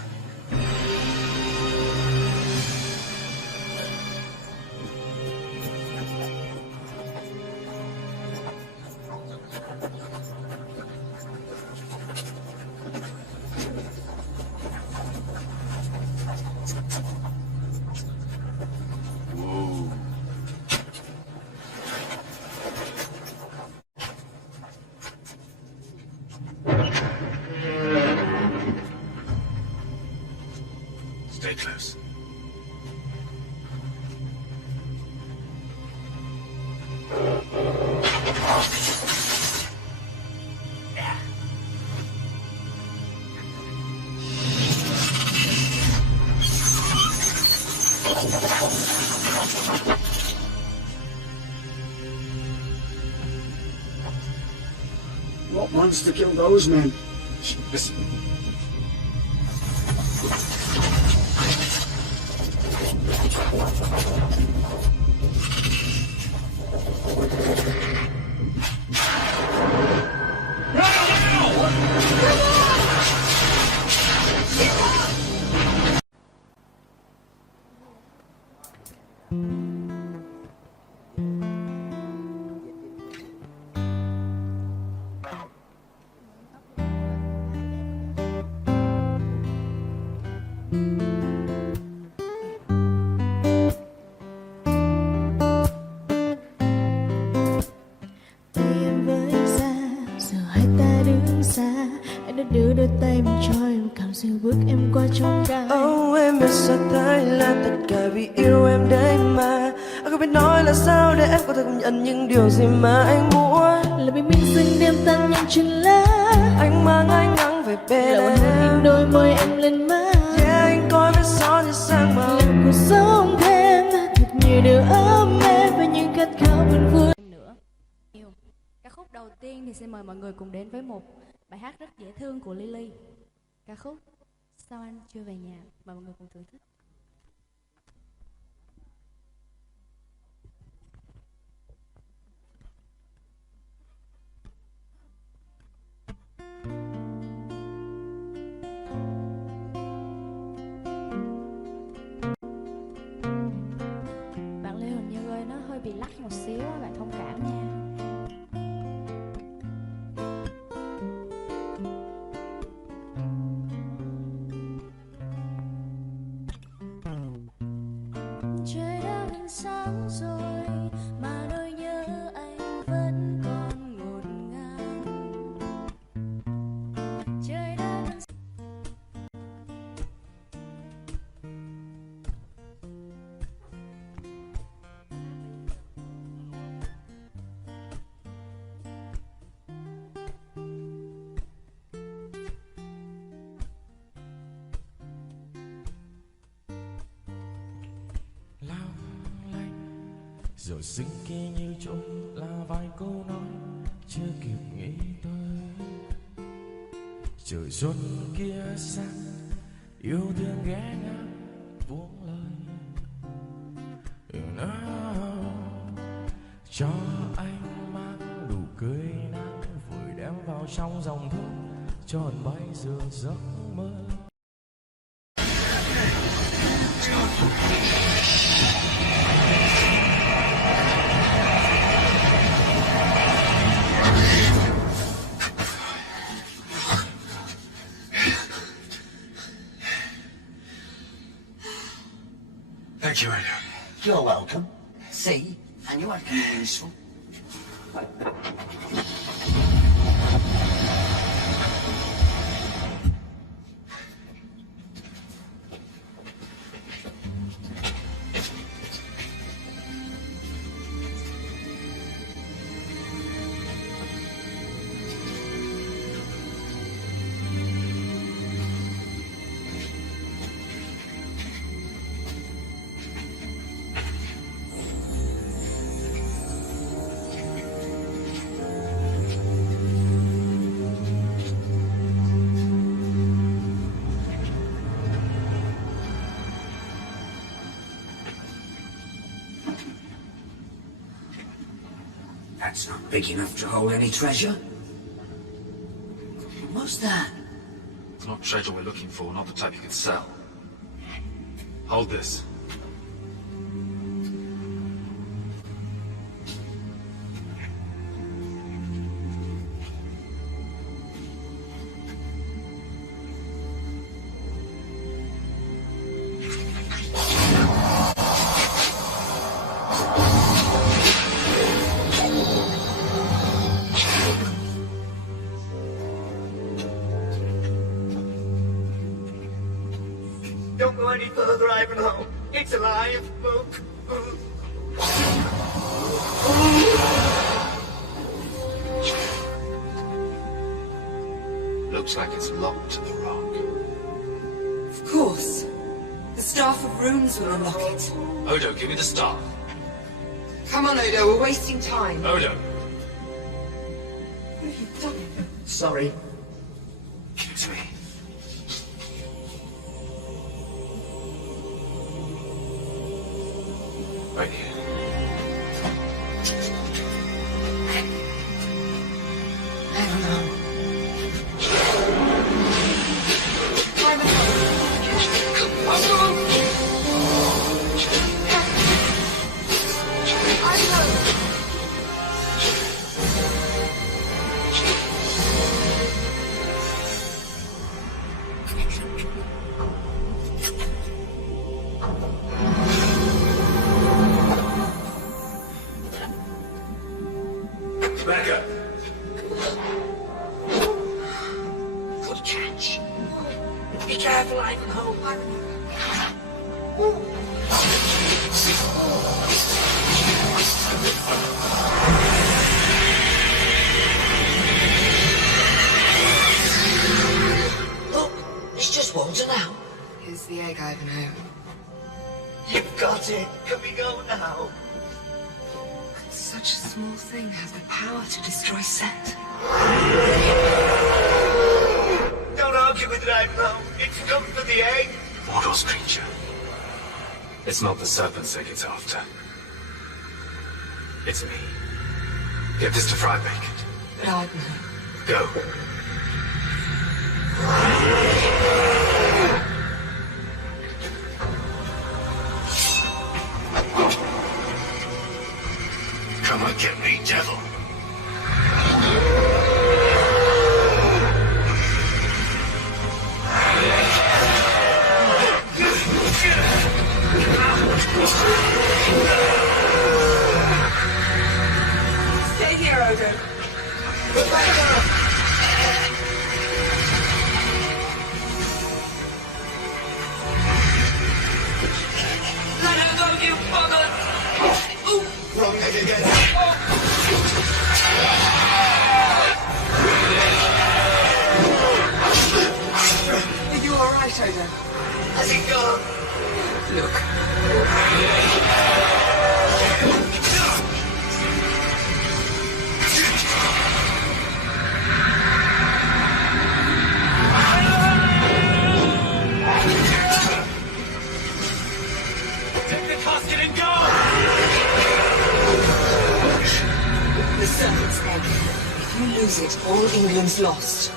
Stay close. What monster killed those men? Listen. đưa đôi tay mình cho em cảm dịu bước em qua trong gai. Em biết sao thấy là tất cả vì yêu em đấy mà. Anh không biết nói là sao để em có thể công nhận những điều gì mà anh muốn. Là bình minh dừng đêm tan nhanh trên lá. Anh mang ánh nắng về bên em. Là đôi môi em lên má. Yeah, anh coi vết son như sang màu. Làm cuộc sống thêm thật nhiều điều ấm êm và những khát khao buồn vui. Ca khúc đầu tiên thì xin mời mọi người cùng đến với một bài hát rất dễ thương của Lily. Ca khúc Sao Anh Chưa Về Nhà. Mời mọi người cùng thưởng thức. Bạn Lê Huỳnh Như ơi, nó hơi bị lắc một xíu, bạn thông cảm nha. Trời đã gần sáng rồi mà nỗi nhớ anh vẫn còn ngổn ngang. Trời đã gần rồi sinh kia như trốn là vài câu nói chưa kịp nghĩ tới. Trời xuân kia sang yêu thương ghé ngang buông lời. Cho anh mang nụ cười nắng vội đem vào trong dòng thơ cho hồn bay giữa giấc mơ. Thank you, Ada. You're welcome. See, I knew I'd come in useful. That's not big enough to hold any treasure. What's that? It's not treasure we're looking for, not the type you could sell. Hold this. Don't go any further, Ivanhoe. It's alive. Looks like it's locked to the rock. Of course. The stone Staff of Runes will unlock it. Odo, give me the staff. Come on, Odo, we're wasting time. Odo. What have you done? Sorry. Give it to me. Right here. Back up. Good catch. Be careful, Ivanhoe. Look, it's just Walter now. Here's the egg, Ivanhoe. You've got it. Can we go now? Such a small thing has the power to destroy Set. Don't argue with it, Ivanhoe. It's come for the egg. Mordor's creature. It's not the serpents egg it's after. It's me. Get this to Fry Bacon. But Ivanhoe. Go. Come and get me, devil. Stay here, Odo. Let her go, you bugger! Wrong egg again. Are you all right, Odo? Has he gone? Look. Take the casket and go! The serpent's egg. If you lose it, all England's lost.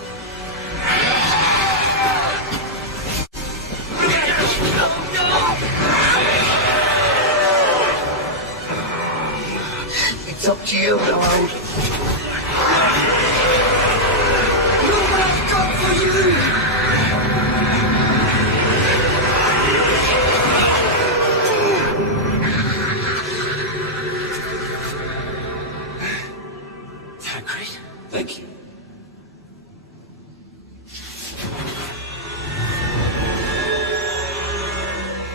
It's up to you, Noel. Look what I've got for you! Tancred? Thank you.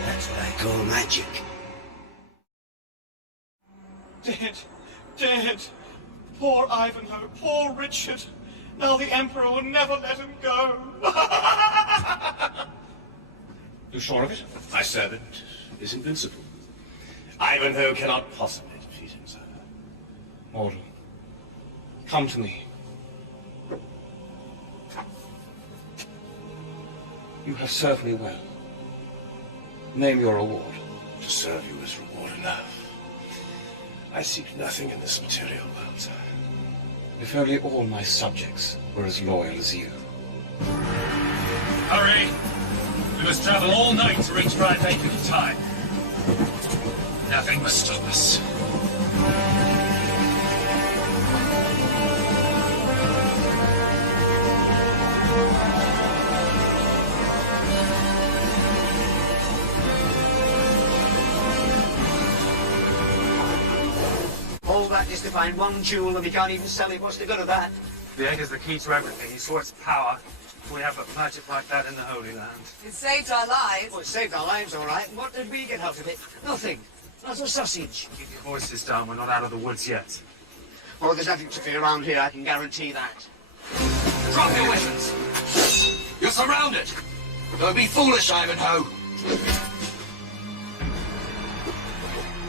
That's what I call magic. Dead. Dead. Poor Ivanhoe. Poor Richard. Now the Emperor will never let him go. You sure of it? My servant is invincible. Ivanhoe cannot possibly defeat him, sir. Mordor, come to me. You have served me well. Name your reward. To serve you is reward enough. I seek nothing in this material world, sir. If only all my subjects were as loyal as you. Hurry! We must travel all night to reach Fry Bacon in time. Nothing must stop us. All that is to find one jewel and we can't even sell it. What's the good of that? The egg is the key to everything. He saw its power. We have a magic like that in the Holy Land. It saved our lives. Well, it saved our lives, all right. What did we get out of it? Nothing. Not a sausage. Keep your voices down. We're not out of the woods yet. Oh, there's nothing to fear around here, I can guarantee that. Drop your weapons! You're surrounded! Don't be foolish, Ivanhoe!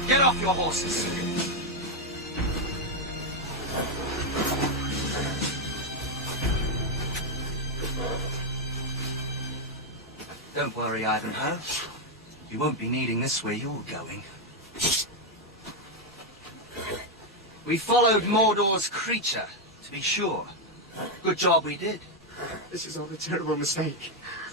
Get off your horses. Don't worry, Ivanhoe. You won't be needing this where you're going. We followed Mordor's creature, to be sure. Good job we did. This is all a terrible mistake.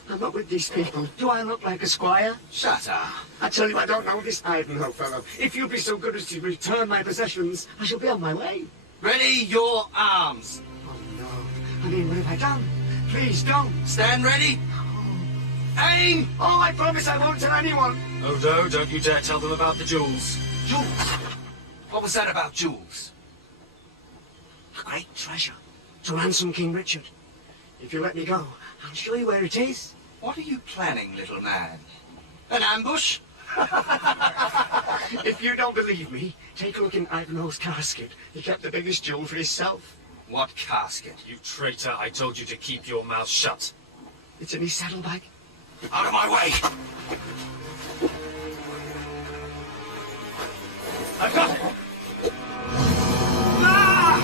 I'm not with these people. Do I look like a squire? Shut up. I tell you, I don't know this Ivanhoe fellow. If you'll be so good as to return my possessions, I shall be on my way. Ready your arms. Oh, no. I mean, what have I done? Please, don't. Stand ready. Aim! Oh, I promise I won't tell anyone. Odo, don't you dare tell them about the jewels. Jewels? What was that about jewels? A great treasure to ransom King Richard. If you let me go, I'll show you where it is. What are you planning, little man? An ambush? If you don't believe me, take a look in Ivanhoe's casket. He kept the biggest jewel for himself. What casket? You traitor, I told you to keep your mouth shut. It's in his saddlebag. Out of my way! I've got it! Ah!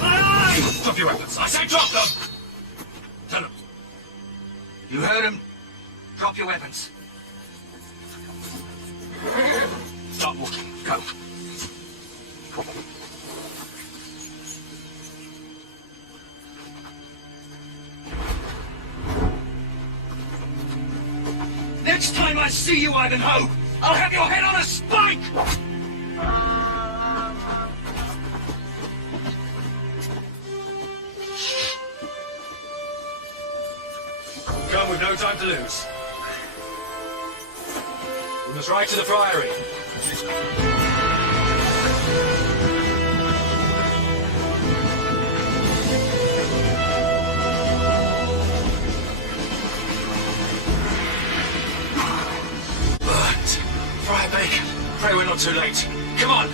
My eyes! Drop your weapons. I say drop them! Tell them. You heard him. Drop your weapons. Stop walking. Go. Next time I see you, Ivanhoe, I'll have your head on a spike! Come, we've no time to lose. We must ride to the Priory. Friar Bacon, pray we're not too late. Come on!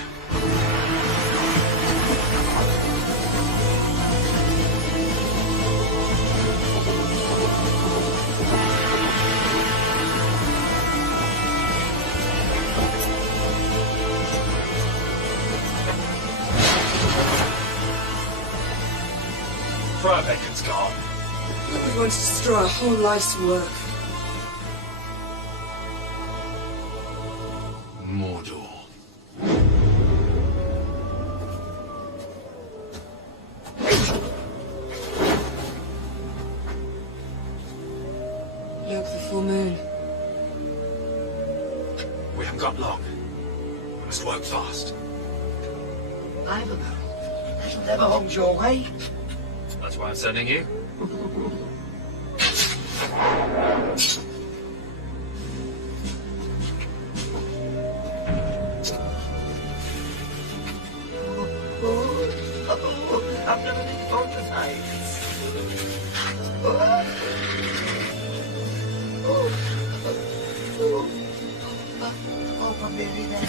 Friar Bacon's gone. We want to destroy our whole life's work. Mordor. Look, the full moon. We haven't got long. We must work fast. Ivanhoe, that'll never hold your way. That's why I'm sending you. I've never been photographed. Oh, my baby there.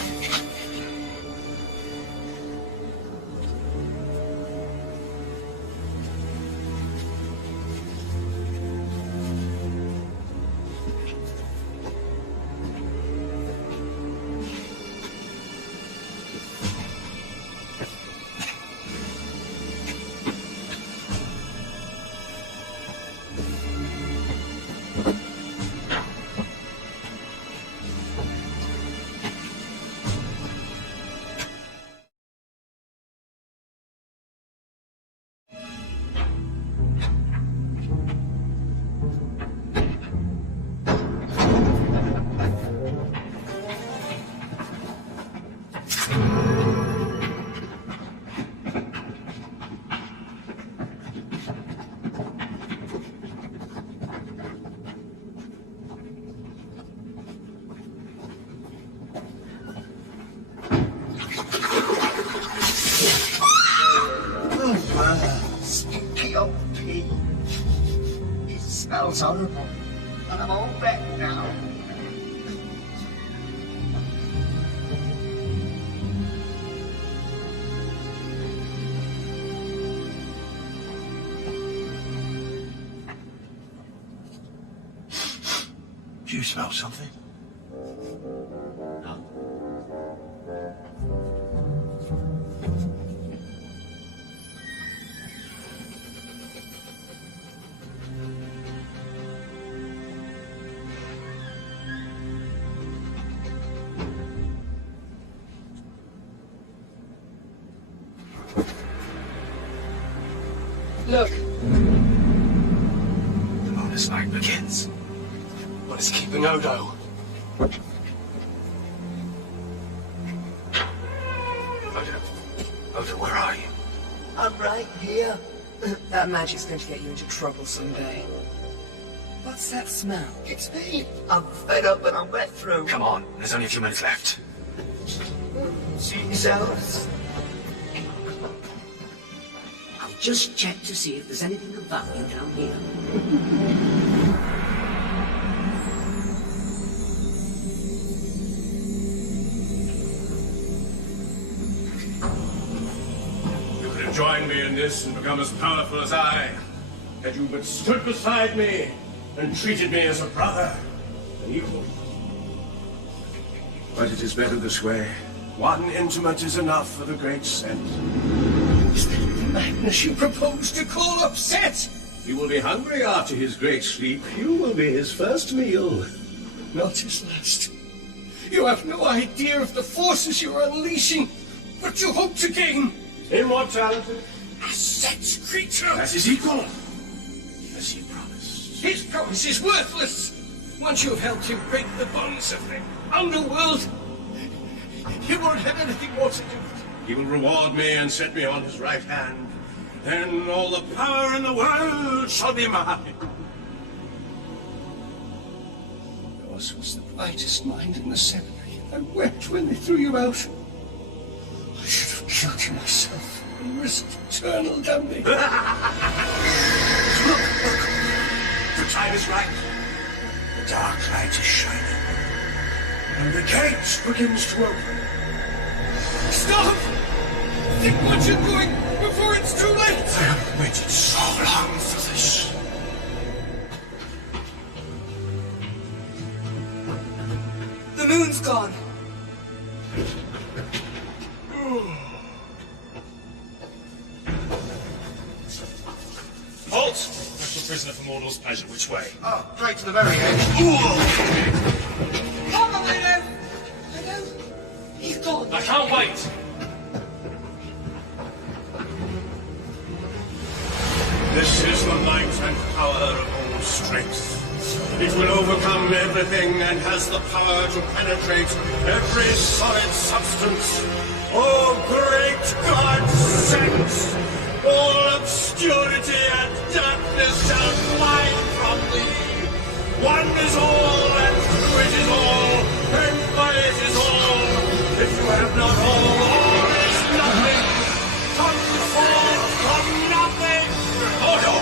Stinky old pea. It smells horrible, and I'm all wet now. Do you smell something? No. Look. The bonus fight begins. What is keeping Odo? Odo, where are you? I'm right here. That magic's going to get you into trouble someday. What's that smell? It's me. I'm fed up and I'm wet through. Come on, there's only a few minutes left. See yourselves. I'll just check to see if there's anything of value down here. You could have joined me in this and become as powerful as I, had you but stood beside me and treated me as a brother, an equal. But it is better this way. One intimate is enough for the great Set. Is that the madness you propose to call upset? He will be hungry after his great sleep. You will be his first meal. Not his last. You have no idea of the forces you are unleashing. What you hope to gain. Immortality. A Set's creature. As his equal. As he promised. His promise is worthless. Once you have helped him break the bonds of the underworld, he won't have anything more to do with it. He will reward me and set me on his right hand. Then all the power in the world shall be mine. Yours was the brightest mind in the seminary. I wept when they threw you out. I should have killed you myself and risked eternal damnation. Look! The time is right. The dark light is shining. And the gate begins to open. Stop! Think what you're doing before it's too late! I have waited so long for this. The moon's gone. Halt! Special prisoner for Mordor's pleasure. Which way? Oh, straight to the very end. Come on, Odo! Odo? He's gone. I can't wait! This is the might and power of all strength. It will overcome everything and has the power to penetrate every solid substance. Oh, great God, sense! All obscurity and darkness shall fly from thee. One is all, and through it is all, and by it is all. If you have not all is nothing. Come forth from nothing. Oh no!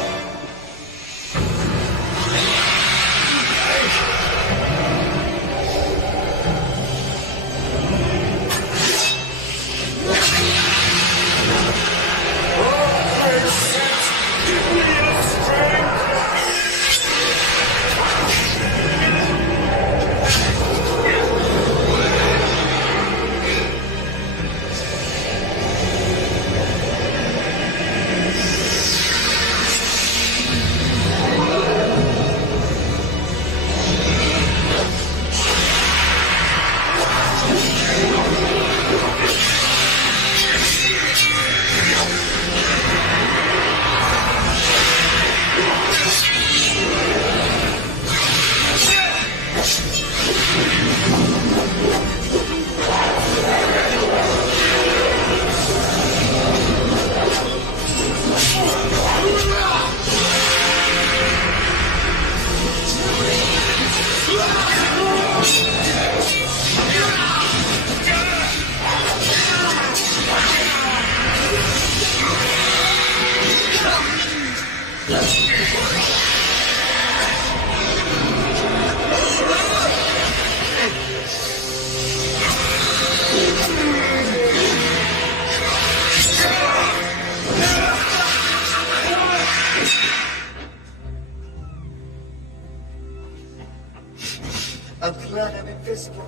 I'm glad I'm invisible.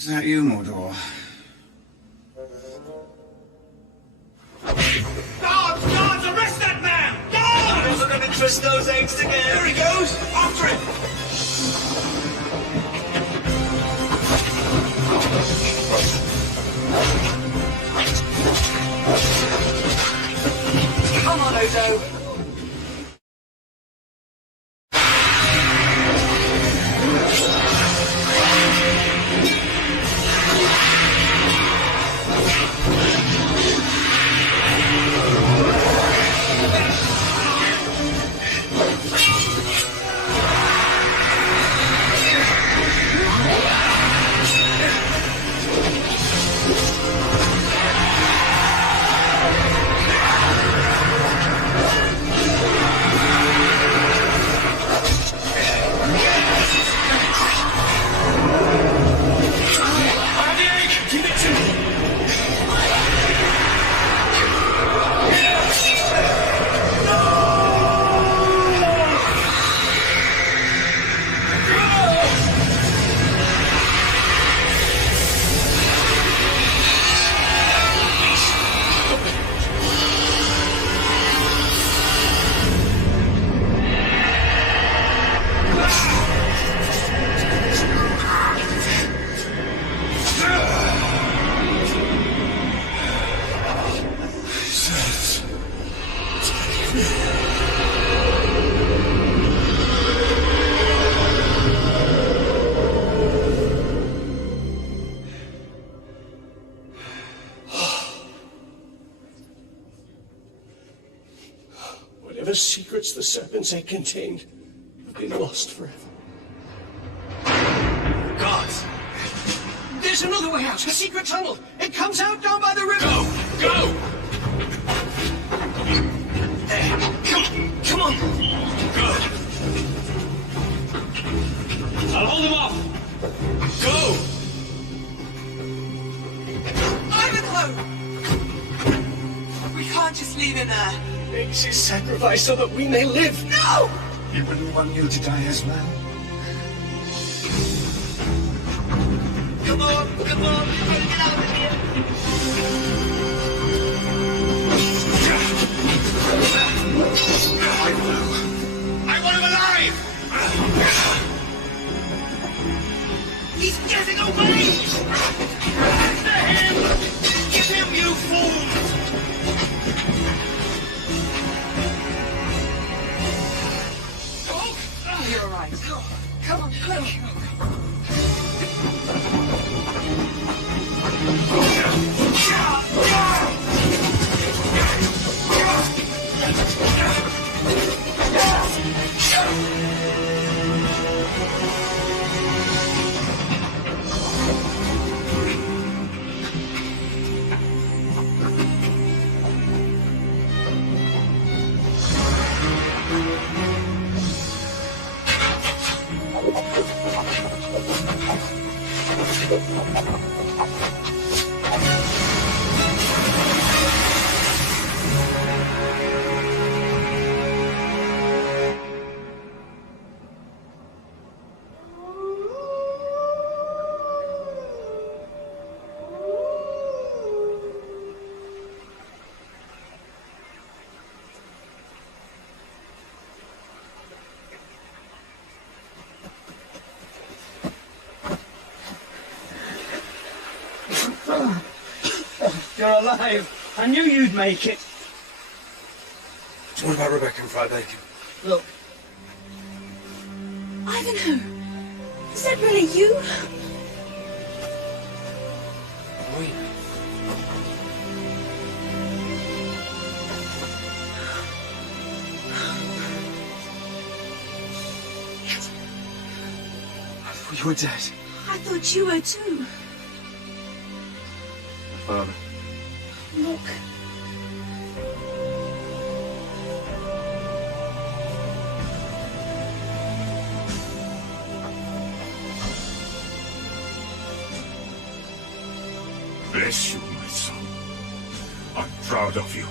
Is that you, Mordor? Guards! Guards! Arrest that man! Guards! We're going to twist those eggs together. Here he goes! After him! Come on, Odo. Whatever secrets the Serpent's Egg contained have been lost forever. Guards! There's another way out, a secret tunnel. It comes out down by the river. Go! There. Come on. Good. I'll hold him off. Go! Ivanhoe! We can't just leave him there. Makes his sacrifice so that we may live. No! He wouldn't want you to die as well. Come on! Come on! We've got to get out of here! I want him alive! He's getting away! After him! Get him, you fools! You're all right. Come on, go. You're alive. I knew you'd make it. What about Rebecca and fried bacon? Look. Ivanhoe, is that really you? Wait. You were dead. I thought you were too. Father. Look. Bless you, my son. I'm proud of you.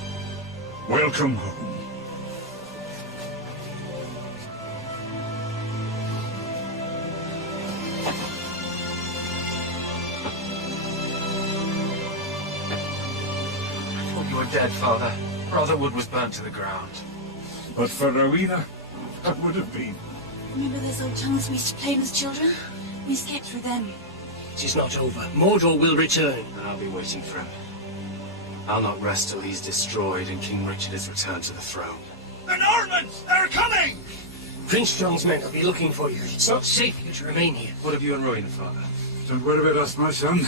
Welcome home. dead, Father. Brotherwood was burnt to the ground. But for Rowena, that would have been. Remember those old tongues we used to play with as children? We escaped through them. It is not over. Mordor will return. And I'll be waiting for him. I'll not rest till he's destroyed and King Richard is returned to the throne. The Normans! They're coming! Prince John's men will be looking for you. It's not safe for you to remain here. What of you and Rowena, Father? Don't worry about us, my son.